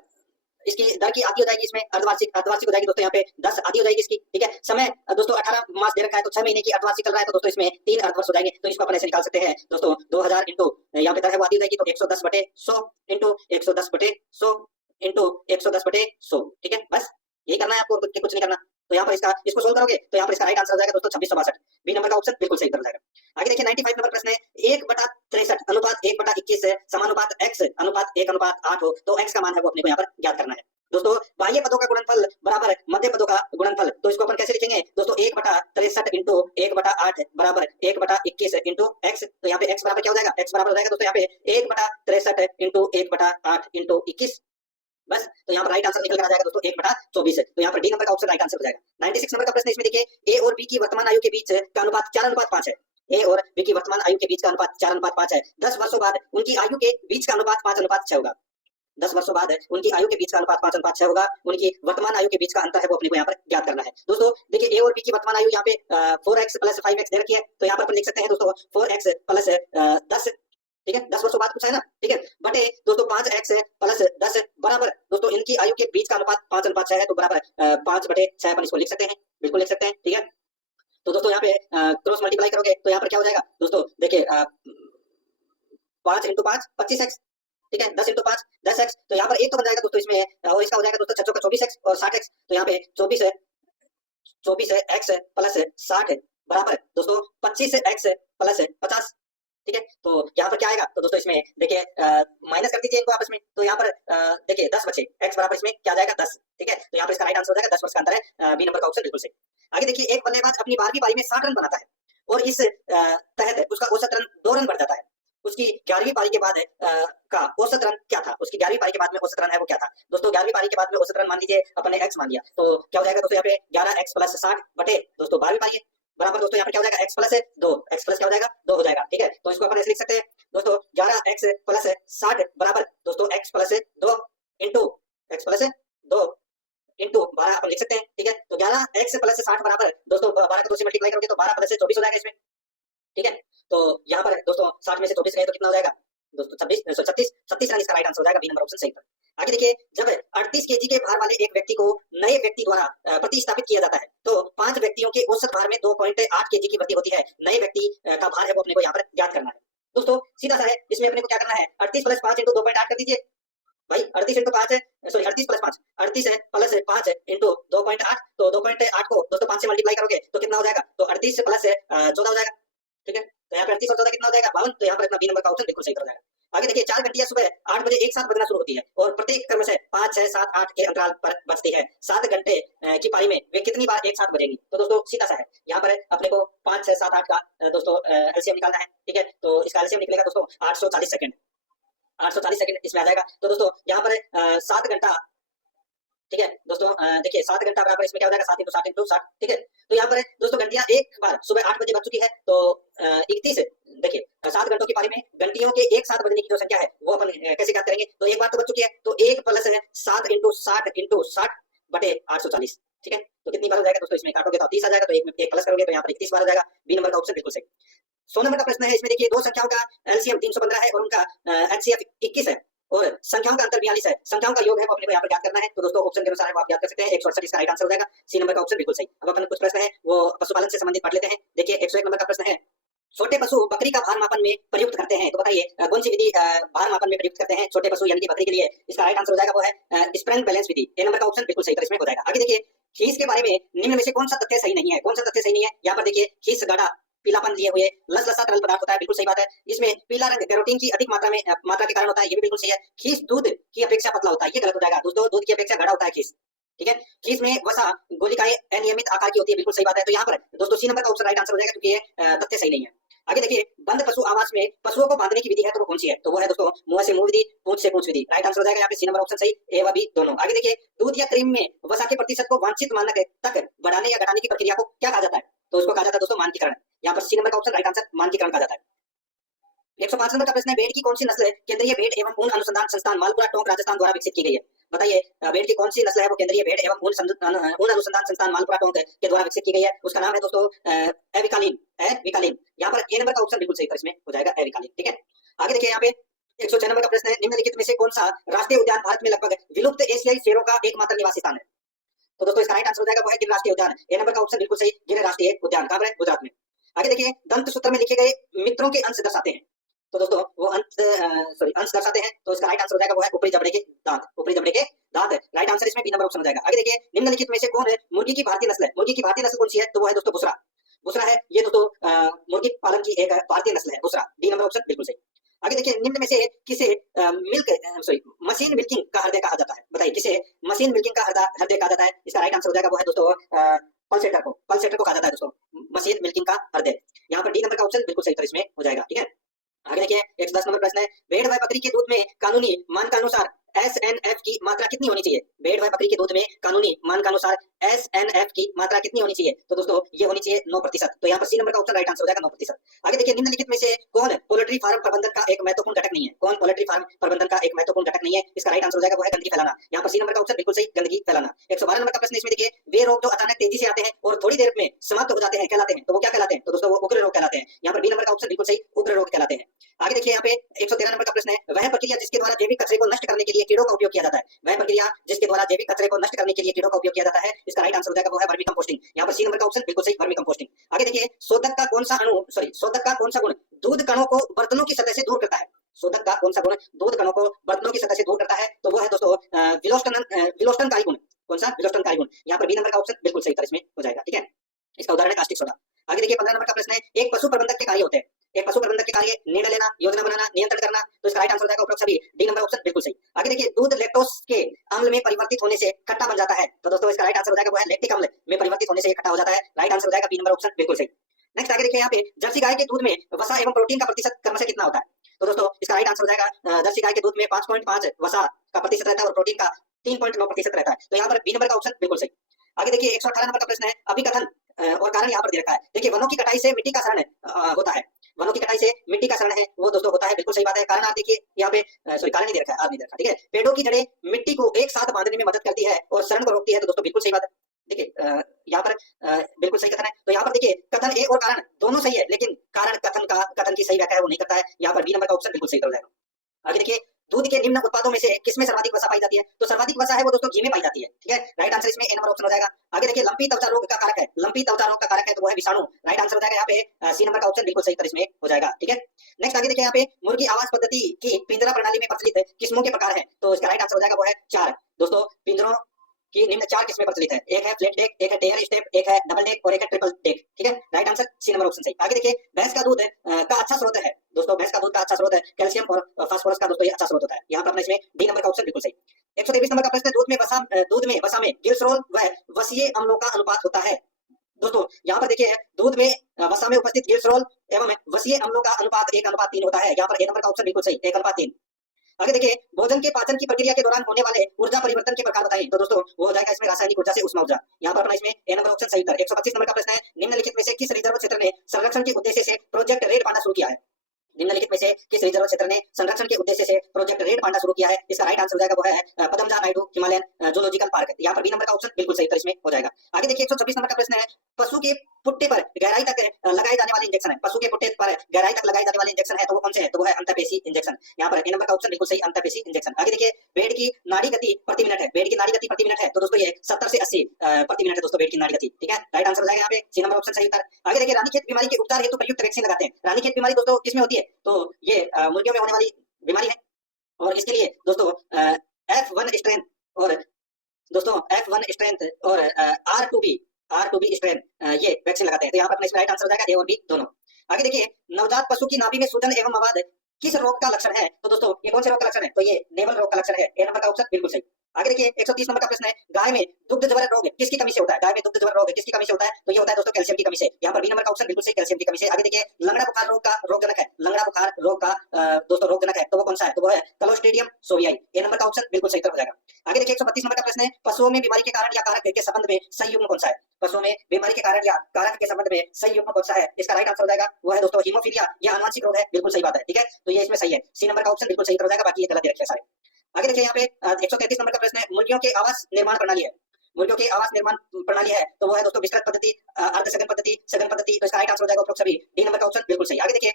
इसकी दर की आधी हो जाएगी, इसमें अर्धवार्षिक हो जाएगी दोस्तों, यहाँ पे 10 आधी हो जाएगी इसकी, ठीक है। समय दोस्तों 18 मास दे रखा है, तो 6 महीने की अर्धवार्षिक चल रहा है, तो दोस्तों इसमें 3 अर्धवर्ष हो जाएंगे। तो इसको अपन ऐसे निकाल सकते हैं दोस्तों, 2000 इंटू यहाँ पे दर है वो आधी हो जाएगी, तो 110 बटे 100 इंटू 110 बटे 100 इंटू 110 बटे 100, ठीक है। बस यही करना है आपको, कुछ नहीं करना। तो यहाँ पर इसको सोल्व करोगे तो यहाँ पर इसका राइट आंसर हो जाएगा दोस्तों 2662, बी नंबर का ऑप्शन बिल्कुल सही हो जाएगा। आगे देखिए 95 नंबर प्रश्न है, 1/63 अनुपात 1/21 समानुपात x अनुपात 1/8 हो, तो x का मान है वो अपने को यहाँ पर ज्ञात करना है। दोस्तों बाह्य पदों का गुणनफल बराबर मध्य पदों का गुणनफल, तो इसको अपन कैसे लिखेंगे दोस्तों, 1/63 इंटू 1/8 बराबर 1/21 इंटू x। तो यहाँ पे x बराबर क्या हो जाएगा, x बराबर हो जाएगा दोस्तों यहाँ पे 1/63 इंटू 1/8 इंटू 21, बस। तो यहाँ पर राइट आंसर निकल कर आ जाएगा दोस्तों 1/24। तो यहाँ पर डी नंबर का ऑप्शन राइट आंसर हो जाएगा। 96 नंबर का प्रश्न इसमें देखिए, ए और बी की वर्तमान आयु के बीच का अनुपात 4:5 है। ए और बी की वर्तमान आयु के बीच का अनुपात 4:5 है। 10 वर्षों बाद उनकी आयु के बीच का अनुपात 5:6 होगा। 10 वर्षों बाद उनकी आयु के बीच का अनुपात 5:6 होगा। उनकी वर्तमान आयु के बीच का अंतर है वो अपने को यहाँ पर ज्ञात करना है। दोस्तों देखिए ए और बी की वर्तमान आयु यहाँ पे 4x + 5x दे रखी है, तो यहाँ पर अपन लिख सकते हैं दोस्तों 4x + 10, ठीक है, 10 वर्षों बाद कुछ है ना, ठीक है, बटे दोस्तों 5x + 10 बराबर दोस्तों इनकी आयु के बीच का अनुपात 5:6 है, तो बराबर 5/6 अपन इसको लिख सकते हैं, बिल्कुल लिख सकते हैं, ठीक है। तो दोस्तों यहाँ पे क्रॉस मल्टीप्लाई करोगे तो यहाँ पर क्या हो जाएगा दोस्तों, देखिए 5 × 5 25x, ठीक है, 10 × 5 10x, तो यहाँ पर एक तो बन जाएगा दोस्तों इसमें, और इसका हो जाएगा दोस्तों 6 का 24x और 60x, तो यहाँ पे 24x + 60 बराबर दोस्तों 25x + 50, ठीक है। तो यहाँ पर क्या आएगा, तो दोस्तों इसमें देखिए माइनस कर दीजिए इनको आपस में, तो यहाँ पर देखिए 10 बचे, x बराबर इसमें क्या जाएगा 10, ठीक है। तो यहाँ पर इसका राइट आंसर हो जाएगा 10 वर्ष का अंतर है, बी नंबर का ऑप्शन बिल्कुल सही। आगे देखिए, एक बल्लेबाज अपनी 12वीं पारी में 60 रन बनाता है और इस तहत उसका औसत रन 2 रन बढ़ जाता है। उसकी 11वीं पारी के बाद का औसत रन क्या था, उसकी 11वीं पारी के बाद में औसत रन है वो क्या था। दोस्तों 11वीं पारी के बाद में औसत रन मान लीजिए अपने x मान लिया, तो क्या हो जाएगा दोस्तों यहाँ पे 11x + 60 बटे दोस्तों 12वीं पारी है, बराबर दोस्तों यहाँ पर क्या हो जाएगा x + 2, x + क्या हो जाएगा 2 हो जाएगा, ठीक है। तो इसको अपन ऐसे लिख सकते हैं दोस्तों 11x + 60 बराबर दोस्तों x + 2 इंटू x + 2 इंटू 12 अपन लिख सकते हैं, ठीक है। तो 11x + 60 बराबर दोस्तों 12 को 2 से मल्टीप्लाई करोगे तो 12 + 24 हो जाएगा इसमें, ठीक है। तो यहाँ पर दोस्तों 60 में से 24 गए तो कितना हो जाएगा दोस्तों 36 रन इसका राइट आंसर हो जाएगा, बी नंबर ऑप्शन सही था। आगे देखिए, जब 38 kg के भार वाले एक व्यक्ति को नए व्यक्ति द्वारा प्रतिस्थापित किया जाता है, तो 5 व्यक्तियों के औसत भार में 2.8 kg की वृद्धि होती है। नए व्यक्ति का भार है वो अपने को यहाँ पर ज्ञात करना है। दोस्तों सीधा सा है, इसमें अपने को क्या करना है, 38 + 5 × 2.8 कर दीजिए भाई, 38 × 5 सॉरी 38 + 5 38 है + 5 इंटू 2.8, तो 2.8 को दोस्तों 5 से मल्टीप्लाई करोगे तो कितना हो जाएगा, तो 38 + 14 हो जाएगा, ठीक है। तो यहाँ पे 38 और 14 कितना हो जाएगा 52, तो यहाँ पर अपना बी नंबर का ऑप्शन बिल्कुल सही हो जाएगा। आगे देखिए 4 घंटियां सुबह 8 बजे एक साथ बजना शुरू होती है और प्रत्येक क्रम से 5, 6, 7, 8 के अंतराल पर बजती है। 7 घंटे की पारी में वे कितनी बार एक साथ बजेंगी? तो दोस्तों सीधा सा है, यहाँ पर अपने को 5, 6, 7, 8 का दोस्तों एलसीएम निकालना है, ठीक है। तो इसका एलसीएम निकलेगा दोस्तों 840 सेकंड, 840 सेकंड इसमें आ जाएगा। तो दोस्तों यहाँ पर 7 घंटा, ठीक है दोस्तों, देखिए 7 घंटा बराबर इसमें क्या हो जाएगा 7 इंटू 7 इंटू 7, ठीक है। तो यहाँ पर दोस्तों घंटियां एक बार सुबह 8 बजे बज चुकी है, तो 31 देखिए 7 घंटों की पारी में घंटियों के एक साथ बजने की जो संख्या है वो अपन कैसे ज्ञात करेंगे? तो एक बार तो बज चुकी है, तो 1 प्लस है 7 इंटू 60 बटे 840, ठीक है। तो कितनी बार हो जाएगा दोस्तों? इसमें काटोगे तो 30 आ जाएगा, तो एक प्लस करोगे तो यहाँ पर 31 बार हो जाएगा। बी नंबर का ऑप्शन बिल्कुल सही। 100 नंबर का प्रश्न है, इसमें देखिए दो संख्याओं का एलसीएम 315 है और उनका एचसीएफ 21 है और संख्याओं का अंतर 42 है। संख्याओं का योग है वो अपने को यहाँ पर ज्ञात करना है। तो दोस्तों ऑप्शन के अनुसार आप ज्ञात कर सकते हैं 168 इसका राइट आंसर हो जाएगा। सी नंबर का ऑप्शन बिल्कुल सही। अब अपन कुछ प्रश्न है वो पशुपालन से संबंधित पढ़ लेते हैं। देखिए 101 नंबर का प्रश्न है, छोटे पशु बकरी का भार मापन में प्रयुक्त करते हैं, तो बताइए कौन सी विधि भार मापन में प्रयुक्त करते हैं छोटे पशु यानी कि बकरी के लिए? इसका राइट आंसर हो जाएगा वो है स्प्रेन बैलेंस विधि। ए नंबर का ऑप्शन बिल्कुल सही इसमें हो जाएगा। आगे देखिए खीस के बारे में निम्न में से कौन सा तथ्य सही नहीं है? कौन सा तथ्य सही नहीं है? यहाँ पर देखिए खीस गाढ़ा पीलापन लिए हुए लसलसा तरल पदार्थ होता है, बिल्कुल सही बात है। इसमें पीला रंग कैरोटीन की अधिक मात्रा के कारण होता है, ये भी बिल्कुल सही है। खीस दूध की अपेक्षा पतला होता है, ये गलत हो जाएगा दोस्तों, दूध की अपेक्षा गाढ़ा होता है खीस, ठीक है। खीस में वसा गोलिकाएं अनियमित आकार की होती है, बिल्कुल सही बात है। तो यहाँ पर दोस्तों सी नंबर का ऑप्शन राइट आंसर हो जाएगा क्योंकि ये तथ्य सही नहीं है। आगे देखिए बंद पशु आवास में पशुओं को बांधने की विधि है, तो वो कौन सी है? तो वो है दोस्तों मुंह से मुंह विधि, पूंछ से पूंछ विधि। राइट आंसर हो जाएगा यहाँ पे सी नंबर ऑप्शन सही, ए व बी दोनों। आगे देखिए दूध या क्रीम में वसा के प्रतिशत को वांछित मानक तक बढ़ाने या घटाने की प्रक्रिया को क्या कहा जाता है? तो उसको कहा जाता है दोस्तों मानकीकरण। यहाँ पर सी नंबर का ऑप्शन राइट आंसर मानकीकरण कहा जाता है। 105 नंबर का प्रश्न है, भेड़ की कौन सी नस्ल केंद्रीय भेड़ एवं ऊन अनुसंधान संस्थान मालपुरा टोंक राजस्थान द्वारा विकसित की गई है? बताइए भेड़ की कौन सी नस्ल है वो केंद्रीय भेड़ एवं ऊन अनुसंधान संस्थान मालपुरा टोंक के द्वारा विकसित की गई है? उसका नाम है दोस्तों एविकालीन, एविकालीन। यहाँ पर ए नंबर का ऑप्शन बिल्कुल सही इसमें हो जाएगा एविकालीन, ठीक है। आगे देखिए यहाँ पे 106 नंबर का प्रश्न है, निम्नलिखित में से कौन सा राष्ट्रीय उद्यान भारत में लगभग विलुप्त एशियाई शेरों का एकमात्र निवासी स्थान है? तो दोस्तों इसका राइट आंसर हो जाएगा वो है गिर राष्ट्रीय उद्यान। ए नंबर का ऑप्शन बिल्कुल सही, गिर राष्ट्रीय उद्यान कहाँ पर है? गुजरात में। आगे देखिए दंत सूत्र में लिखे गए मित्रों के अंश दर्शाते हैं, तो दोस्तों वो अंश दर्शाते हैं, तो इसका राइट आंसर हो जाएगा वो है ऊपरी जबड़े के दांत, ऊपरी जबड़े के दांत। राइट आंसर इसमें बी नंबर ऑप्शन हो जाएगा। आगे देखिए निम्नलिखित में से कौन है मुर्गी की भारतीय नस्ल है? मुर्गी की भारतीय नस्ल कौन सी है? तो वो है दोस्तों बुसरा, बुसरा है ये दोस्तों मुर्गी पालन की एक भारतीय नस्ल है बुसरा। डी नंबर ऑप्शन बिल्कुल सही। आगे देखिए निम्न में से किसे मशीन मिल्किंग का हृदय कहा जाता है? बताइए किसे मशीन मिल्किंग का हृदय कहा जाता है? इसका राइट आंसर हो जाएगा वो है दोस्तों पल्सेटर को, पल्सेटर को कहा जाता है दोस्तों मशीन मिल्किंग का हृदय। यहाँ पर डी नंबर का ऑप्शन बिल्कुल सही इसमें हो जाएगा, ठीक है। आगे देखिए 110 नंबर प्रश्न है, भेड़ व बकरी के दूध में कानूनी मानकानुसार SNF की मात्रा कितनी होनी चाहिए? भेड़ व बकरी के दूध में कानूनी मानकानुसार SNF की मात्रा कितनी होनी चाहिए? तो दोस्तों ये होनी चाहिए 9%। तो यहाँ पर सी नंबर का ऑप्शन राइट आंसर हो जाएगा 9%। आगे देखिए निम्नलिखित में से कौन पोल्ट्री फार्म प्रबंधन का एक महत्वपूर्ण घटक नहीं है? कौन पोल्ट्री फार्म प्रबंधन का एक महत्वपूर्ण घटक नहीं है? इसका राइट आंसर हो जाएगा वो है गंदगी फैलाना। यहाँ पर सी नंबर का ऑप्शन बिल्कुल सही, गंदगी फैलाना। 112 नंबर का प्रश्न इसमें देखिए वे रोग जो अचानक तेजी से आते हैं और थोड़ी देर में समाप्त हो जाते हैं कहलाते हैं, तो वो क्या कहलाते हैं? तो दोस्तों वो उग्र रोग कहलाते हैं। यहाँ पर बी नंबर का ऑप्शन बिल्कुल सही, उग्र रोग कहलाते हैं। आगे देखिए यहाँ पे 113 नंबर का प्रश्न है, वह प्रक्रिया जिसके द्वारा जैविक कचरे को नष्ट करने के लिए कीड़ों का उपयोग किया जाता है? वह प्रक्रिया जिसके द्वारा जैविक कचरे को नष्ट करने के लिए कीड़ों का उपयोग किया जाता है, इसका राइट आंसर हो जाएगा वो है वर्मी कंपोस्टिंग। यहाँ पर सी नंबर का ऑप्शन बिल्कुल सही, वर्मी कंपोस्टिंग। आगे देखिए शोधक का कौन सा गुण दूध कणों को बर्तनों की सतह से दूर करता है? शोधक का कौन सा गुण दूध कणों को बर्तनों की सतह से दूर करता है? तो वो है दोस्तों विलोष्टनकारी गुण। कौन सा? विलोष्टनकारी गुण। यहाँ पर बी नंबर का ऑप्शन बिल्कुल सही इसमें हो जाएगा, ठीक है। इसका उदाहरण है कास्टिक सोडा। आगे देखिए 15 नंबर का प्रश्न है, एक पशु प्रबंधक के कार्य होते हैं। एक पशु प्रबंधक के कार्य निर्णय लेना, योजना बनाना, नियंत्रण करना, तो इसका राइट आंसर हो जाएगा उपरोक्त सभी। डी नंबर ऑप्शन बिल्कुल सही। आगे देखिए दूध लैक्टोज के अम्ल में परिवर्तित होने से खट्टा बन जाता है, तो दोस्तों इसका राइट आंसर हो जाएगा वो है लैक्टिक अम्ल में परिवर्तित होने से ये खट्टा हो जाता है। राइट आंसर हो जाएगा बी नंबर ऑप्शन बिल्कुल सही। नेक्स्ट आगे देखिए यहाँ पे जर्सी गाय के दूध में वसा एवं प्रोटीन का प्रतिशत क्रमशः कितना होता है? तो दोस्तों इसका राइट आंसर हो जाएगा जर्सी गाय के दूध में 5.5 वसा का प्रतिशत रहता है और प्रोटीन का 3.9% रहता है, तो यहाँ पर बी नंबर का ऑप्शन बिल्कुल सही। आगे देखिए 118 नंबर का प्रश्न है, अभिकथन और कारण यहाँ पर दे रखा है। देखिए वनों की कटाई से मिट्टी का शरण होता है, वनों की कटाई से मिट्टी का शरण है वो दोस्तों होता है, बिल्कुल सही बात है। कारण आप देखिए यहाँ पे कारण नहीं दे रखा है, नहीं दे रखा, ठीक है। पेड़ों की जड़ें मिट्टी को एक साथ बांधने में मदद करती है और शरण को रोकती है, तो दोस्तों बिल्कुल सही बात है। देखिए यहाँ पर बिल्कुल सही कथन है। तो यहाँ पर देखिए कथन ए और कारण दोनों सही है, लेकिन कारण कथन की सही व्याख्या है वो नहीं करता है। यहाँ पर बी नंबर का ऑप्शन बिल्कुल सही हो जाएगा। आगे देखिए दूध के निम्न उत्पादों में से किसमें सर्वाधिक वसा पाई जाती है? तो सर्वाधिक वसा है वो दोस्तों घी में पाई जाती है, ठीक है। राइट आंसर इसमें ए नंबर ऑप्शन हो जाएगा। आगे देखिए लंपी त्वचा रोग का कारक है, लंपी त्वचा रोग का कारक है तो वो है विषाणु। राइट आंसर हो जाएगा यहाँ पे सी नंबर का ऑप्शन बिल्कुल सही तर इसमें हो जाएगा, ठीक है। नेक्स्ट आगे देखिए यहाँ पे मुर्गी आवास पद्धति की पिंजरा प्रणाली में प्रचलित किस्मों के प्रकार है, तो इसका राइट आंसर हो जाएगा वो है 4। दोस्तों पिंजरों की निम्न 4 किस्में प्रचलित है, एक है फ्लैट डेक, एक है टेयर स्टेप, एक है डबल डेक और एक है ट्रिपल डेक, ठीक है। Right answer C number option सही। आगे देखिए भैंस का दूध का अच्छा स्रोत है दोस्तों, भैंस का दूध का अच्छा स्रोत है कैल्शियम और फास्फोरस का दोस्तों ये अच्छा स्रोत होता है। यहाँ पर अपना इसमें डी नंबर का ऑप्शन बिल्कुल सही। 123 नंबर का प्रश्न है, दूध में वसा में ग्लिसरॉल व वसीय अम्लों का अनुपात होता है। दोस्तों यहाँ पर देखिए दूध में वसा में उपस्थित ग्लिसरॉल एवं वसीय अम्लों का अनुपात 1:3 होता है। यहाँ पर ए नंबर का ऑप्शन बिल्कुल सही, 1:3। आगे देखिए भोजन के पाचन की प्रक्रिया के दौरान होने वाले ऊर्जा परिवर्तन के प्रकार बताएं। तो दोस्तों वो हो जाएगा इसमें रासायनिक ऊर्जा से उष्मा ऊर्जा। यहाँ पर अपना इसमें ए नंबर ऑप्शन सही उत्तर। 125 नंबर का प्रश्न है, निम्नलिखित में से किस रिजर्व क्षेत्र ने संरक्षण के उद्देश्य से प्रोजेक्ट रेड पांडा शुरू किया है? निम्नलिखित में से किस रिजर्व क्षेत्र ने संरक्षण के उद्देश्य से प्रोजेक्ट रेड पांडा शुरू किया है? इसका राइट आंसर हो जाएगा वो है Padmaja Naidu Himalayan zoological park. यहाँ पर बी नंबर का ऑप्शन बिल्कुल सही उत्तर इसमें हो जाएगा। आगे देखिए 126 नंबर का प्रश्न है, पशु के पुट्टे पर गहराई तक लगाए जाने वाले इंजेक्शन है। पशु के पुट्टे पर गहराई तक लगाए जाने वाले इंजेक्शन है तो वो कौन से है? तो वो है अंतःपेशी इंजेक्शन। यहाँ पर ए नंबर का ऑप्शन बिल्कुल सही, अंतःपेशी इंजेक्शन। आगे देखिए भेड़ की नाड़ी गति प्रति मिनट है। भेड़ की नाड़ी गति प्रति मिनट है तो दोस्तों ये 70 से 80 प्रति मिनट है दोस्तों भेड़ की नाड़ी गति। ठीक है, राइट आंसर हो जाएगा यहाँ पे सी नंबर ऑप्शन सही उत्तर। आगे देखिए रानीखेत बीमारी के उपचार हेतु प्रयुक्त वैक्सीन लगाते हैं। रानीखेत बीमारी दोस्तों किसमें होती है? तो ये मुर्गियों में होने वाली बीमारी है और इसके लिए दोस्तों F1 स्ट्रेन और दोस्तों F1 स्ट्रेन और R2B स्ट्रेन ये वैक्सीन लगाते हैं। तो यहाँ पर अपना इसमें राइट आंसर हो जाएगा ए और बी दोनों। आगे देखिए नवजात पशु की नाभि में सूजन एवं मवाद किस रोग का लक्षण है? तो दोस्तों ये कौन से रोग का लक्षण है? तो ये नेवल रोग का लक्षण है। ए नंबर का ऑप्शन बिल्कुल सही। आगे देखिए 130 नंबर का प्रश्न है, गाय में दुग्ध ज्वर रोग किसकी कमी से होता है? गाय में दुग्ध ज्वर रोग किसकी कमी से होता है? तो ये होता है दोस्तों कैल्शियम की कमी से। यहाँ पर बी नंबर का ऑप्शन बिल्कुल सही, कैल्शियम की कमी से। आगे देखिए लंगड़ा बुखार रोग का रोगजनक है। लंगड़ा बुखार रोग का दोस्तों रोगजनक है तो वो कौन सा है? तो वो है क्लोस्ट्रीडियम सोवियाई। ए नंबर का ऑप्शन बिल्कुल सही हो जाएगा। आगे देखिए 132 नंबर का प्रश्न है, पशुओं में बीमारी के कारण या कारक के संबंध में सही युग्म कौन सा है? पशुओं में बीमारी के कारण या कारक के संबंध में सही युग्म कौन सा है? इसका राइट आंसर हो जाएगा वो है दोस्तों हीमोफीलिया। यह आनुवंशिक रोग है, बिल्कुल सही बात है। ठीक है, तो ये इसमें सही है, सी नंबर का ऑप्शन बिल्कुल सही हो जाएगा, बाकी ये गलत रखे सारे। आगे देखिए यहाँ पे 133 नंबर का प्रश्न है, मुर्गियों के आवास निर्माण प्रणाली है। मुर्गियों के आवास निर्माण प्रणाली है तो वो है दोस्तों विस्तृत पद्धति, अर्ध सघन पद्धति, सघन पद्धति। तो इसका राइट आंसर हो जाएगा उपरोक्त सभी, डी नंबर का ऑप्शन बिल्कुल सही। आगे देखिए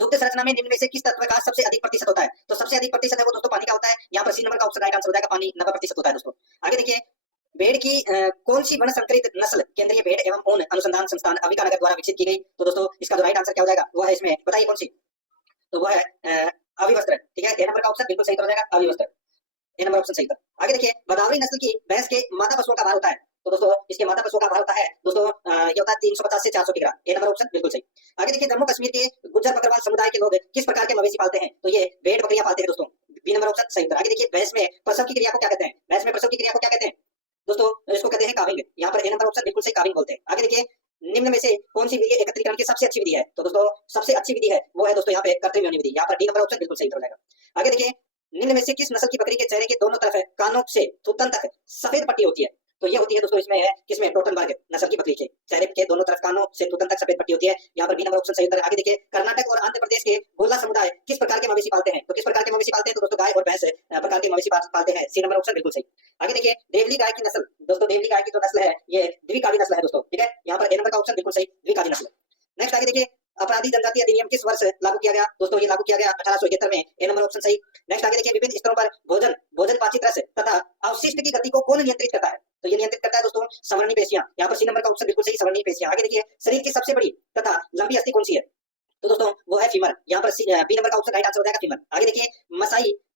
दुग्ध संरचना में निम्न में से किस तत्व का सबसे अधिक प्रतिशत होता है? तो सबसे अधिक प्रतिशत है वो दोस्तों पानी का होता है। यहाँ पर सी नंबर का ऑप्शन राइट आंसर हो जाएगा, पानी 90% होता है दोस्तों। आगे देखिए भेड़ की कौन सी वर्ण संकरित नस्ल केंद्रीय भेड़ एवं ऊन अनुसंधान संस्थान अभिकानगर द्वारा विकसित की गई? तो दोस्तों इसका जो राइट आंसर क्या हो जाएगा वो है इसमें, बताइए कौन सी? तो वो है अविवस्त्र। ठीक है, ए नंबर का ऑप्शन बिल्कुल सही हो जाएगा, अविवस्त्र। ए नंबर ऑप्शन सही था। आगे देखिए गोदावरी नस्ल की भैंस के माता पशुओं का भार होता है। तो दोस्तों इसके माता पशुओं का भार होता है दोस्तों ये होता है 350 से 400 किग्रा। ए नंबर ऑप्शन बिल्कुल सही। आगे देखिए जम्मू कश्मीर के गुज्जर बकरवाल समुदाय के लोग किस प्रकार के मवेशी पालते हैं? तो ये भेड़ बकरियां पालते हैं दोस्तों, बी नंबर ऑप्शन सही। आगे देखिए भैंस में प्रसव की क्रिया को क्या कहते हैं? भैंस में प्रसव की क्रिया को क्या कहते हैं दोस्तों? इसको कहते हैं काविंग। यहाँ पर ए नंबर ऑप्शन बिल्कुल सही, काविंग बोलते हैं। आगे देखिए निम्न में से कौन सी विधि एकत्रीकरण की सबसे अच्छी विधि है? तो दोस्तों सबसे अच्छी विधि है वो है दोस्तों यहाँ पे कृत्रिम योनि विधि। यहाँ पर डी नंबर ऑप्शन बिल्कुल सही हो जाएगा। आगे देखिए निम्न में से किस नस्ल की बकरी के चेहरे के दोनों तरफ कानों से थूथन तक सफेद पट्टी होती है? तो ये होती है दोस्तों इसमें है किसमें, टोटनबर्ग नस्ल की बकरी के चेहरे के दोनों तरफ कानों से थूथन तक सफेद पट्टी होती है। यहाँ पर बी नंबर ऑप्शन सही उत्तर। आगे देखिए कर्नाटक और आंध्र प्रदेश के गोला समुदाय किस प्रकार के मवेशी पालते हैं? तो किस प्रकार के मवेशी पालते हैं? तो दोस्तों गाय और भैंस प्रकार के मवेशी पालते हैं, सी नंबर ऑप्शन बिल्कुल सही। आगे देखिए देवली गाय की नस्ल, दोस्तों देवली गाय की जो नस्ल है ये द्विकावी नस्ल है दोस्तों। ठीक है, यहाँ पर ए नंबर का ऑप्शन बिल्कुल सही, द्विकावी नस्ल। नेक्स्ट आगे देखिए अपराधी जनजाति अधिनियम किस वर्ष लागू किया गया? दोस्तों ये लागू किया गया 1871 में, ए नंबर ऑप्शन सही। नेक्स्ट आगे देखिए विभिन्न स्तरों पर भोजन पाचित रस तथा अवशिष्ट की गति को कौन नियंत्रित करता है? तो ये नियंत्रित करता है दोस्तों संवरणीय पेशियां। यहाँ पर सी नंबर का ऑप्शन बिल्कुल सही, संवरणीय पेशियां। आगे देखिए शरीर की सबसे बड़ी तथा लंबी अस्थि कौन सी है? तो दोस्तों वो है फीमर। यहाँ पर बी नंबर का ऑप्शन राइट आंसर हो जाएगा, फीमर। आगे देखिए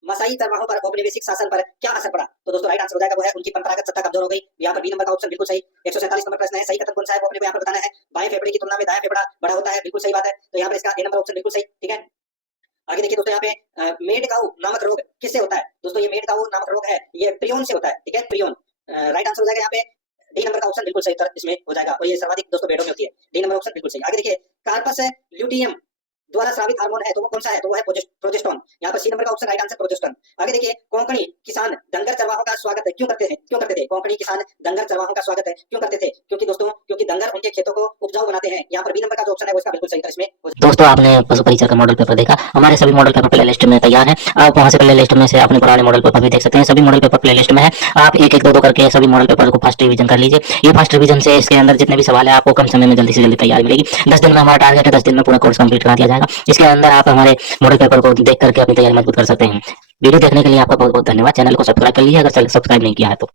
मसाई चरवाहों पर औपनिवेशिक शासन पर क्या असर पड़ा? तो दोस्तों राइट आंसर हो जाएगा वो है उनकी परंपरागत सत्ता कमजोर हो गई। यहाँ पर बी नंबर का ऑप्शन बिल्कुल सही। 147 नंबर प्रश्न है, सही कथन कौन सा है वो अपने को यहाँ पर बताना है। बाएं फेफड़े की तुलना में दायां फेफड़ा बड़ा होता है, बिल्कुल सही बात है। तो यहाँ पर इसका ए नंबर ऑप्शन बिल्कुल सही। ठीक है, आगे देखिए दोस्तों यहाँ पे मेड काऊ नामक रोग किससे होता है? दोस्तों ये मेड काऊ नामक रोग है ये प्रियोन से होता है। ठीक है, प्रियोन राइट आंसर हो जाएगा यहाँ पे, डी नंबर का ऑप्शन बिल्कुल सही उत्तर इसमें हो जाएगा और ये सर्वाधिक दोस्तों भेड़ों में होती है, डी नंबर ऑप्शन बिल्कुल सही। आगे देखिए कार्पस ल्यूटियम द्वारा स्रावित हार्मोन है तो वो कौन सा है? तो वो है प्रोजेस्टेरोन। यहाँ पर सी नंबर का ऑप्शन राइट आंसर प्रोजेस्टेरोन। आगे देखिए कोंकणी किसान डंगर चरवाहों का स्वागत क्यों करते थे? कोंकणी किसान डंगर चरवाहों का स्वागत क्यों करते थे? क्योंकि दोस्तों क्योंकि डंगर उनके खेतों को उपजाऊ बनाते हैं। यहाँ पर बी नंबर का जो ऑप्शन है वो इसका बिल्कुल सही इसमें। दोस्तों आपने पशु परिचर का मॉडल पेपर देखा, हमारे सभी मॉडल पेपर प्ले लिस्ट में तैयार है। आप वहां से प्ले लिस्ट में से अपने पुराने मॉडल पेपर भी देख सकते हैं, सभी मॉडल पेपर प्ले लिस्ट में है। आप एक एक दो करके सभी मॉडल पेपर को फर्स्ट रिवीजन कर लीजिए। ये फर्स्ट रिवीजन से इसके अंदर जितने भी सवाल है आपको कम समय में जल्दी से जल्दी तैयारी मिलेगी। 10 दिन में हमारा टारगेट है, 10 दिन में पूरा कोर्स कंप्लीट करा दिया जाएगा। इसके अंदर आप हमारे मॉडल पेपर को देख करके अपनी तैयारी मजबूत कर सकते हैं। वीडियो देखने के लिए आपका बहुत बहुत धन्यवाद। चैनल को सब्सक्राइब कर लीजिए अगर सब्सक्राइब नहीं किया है तो।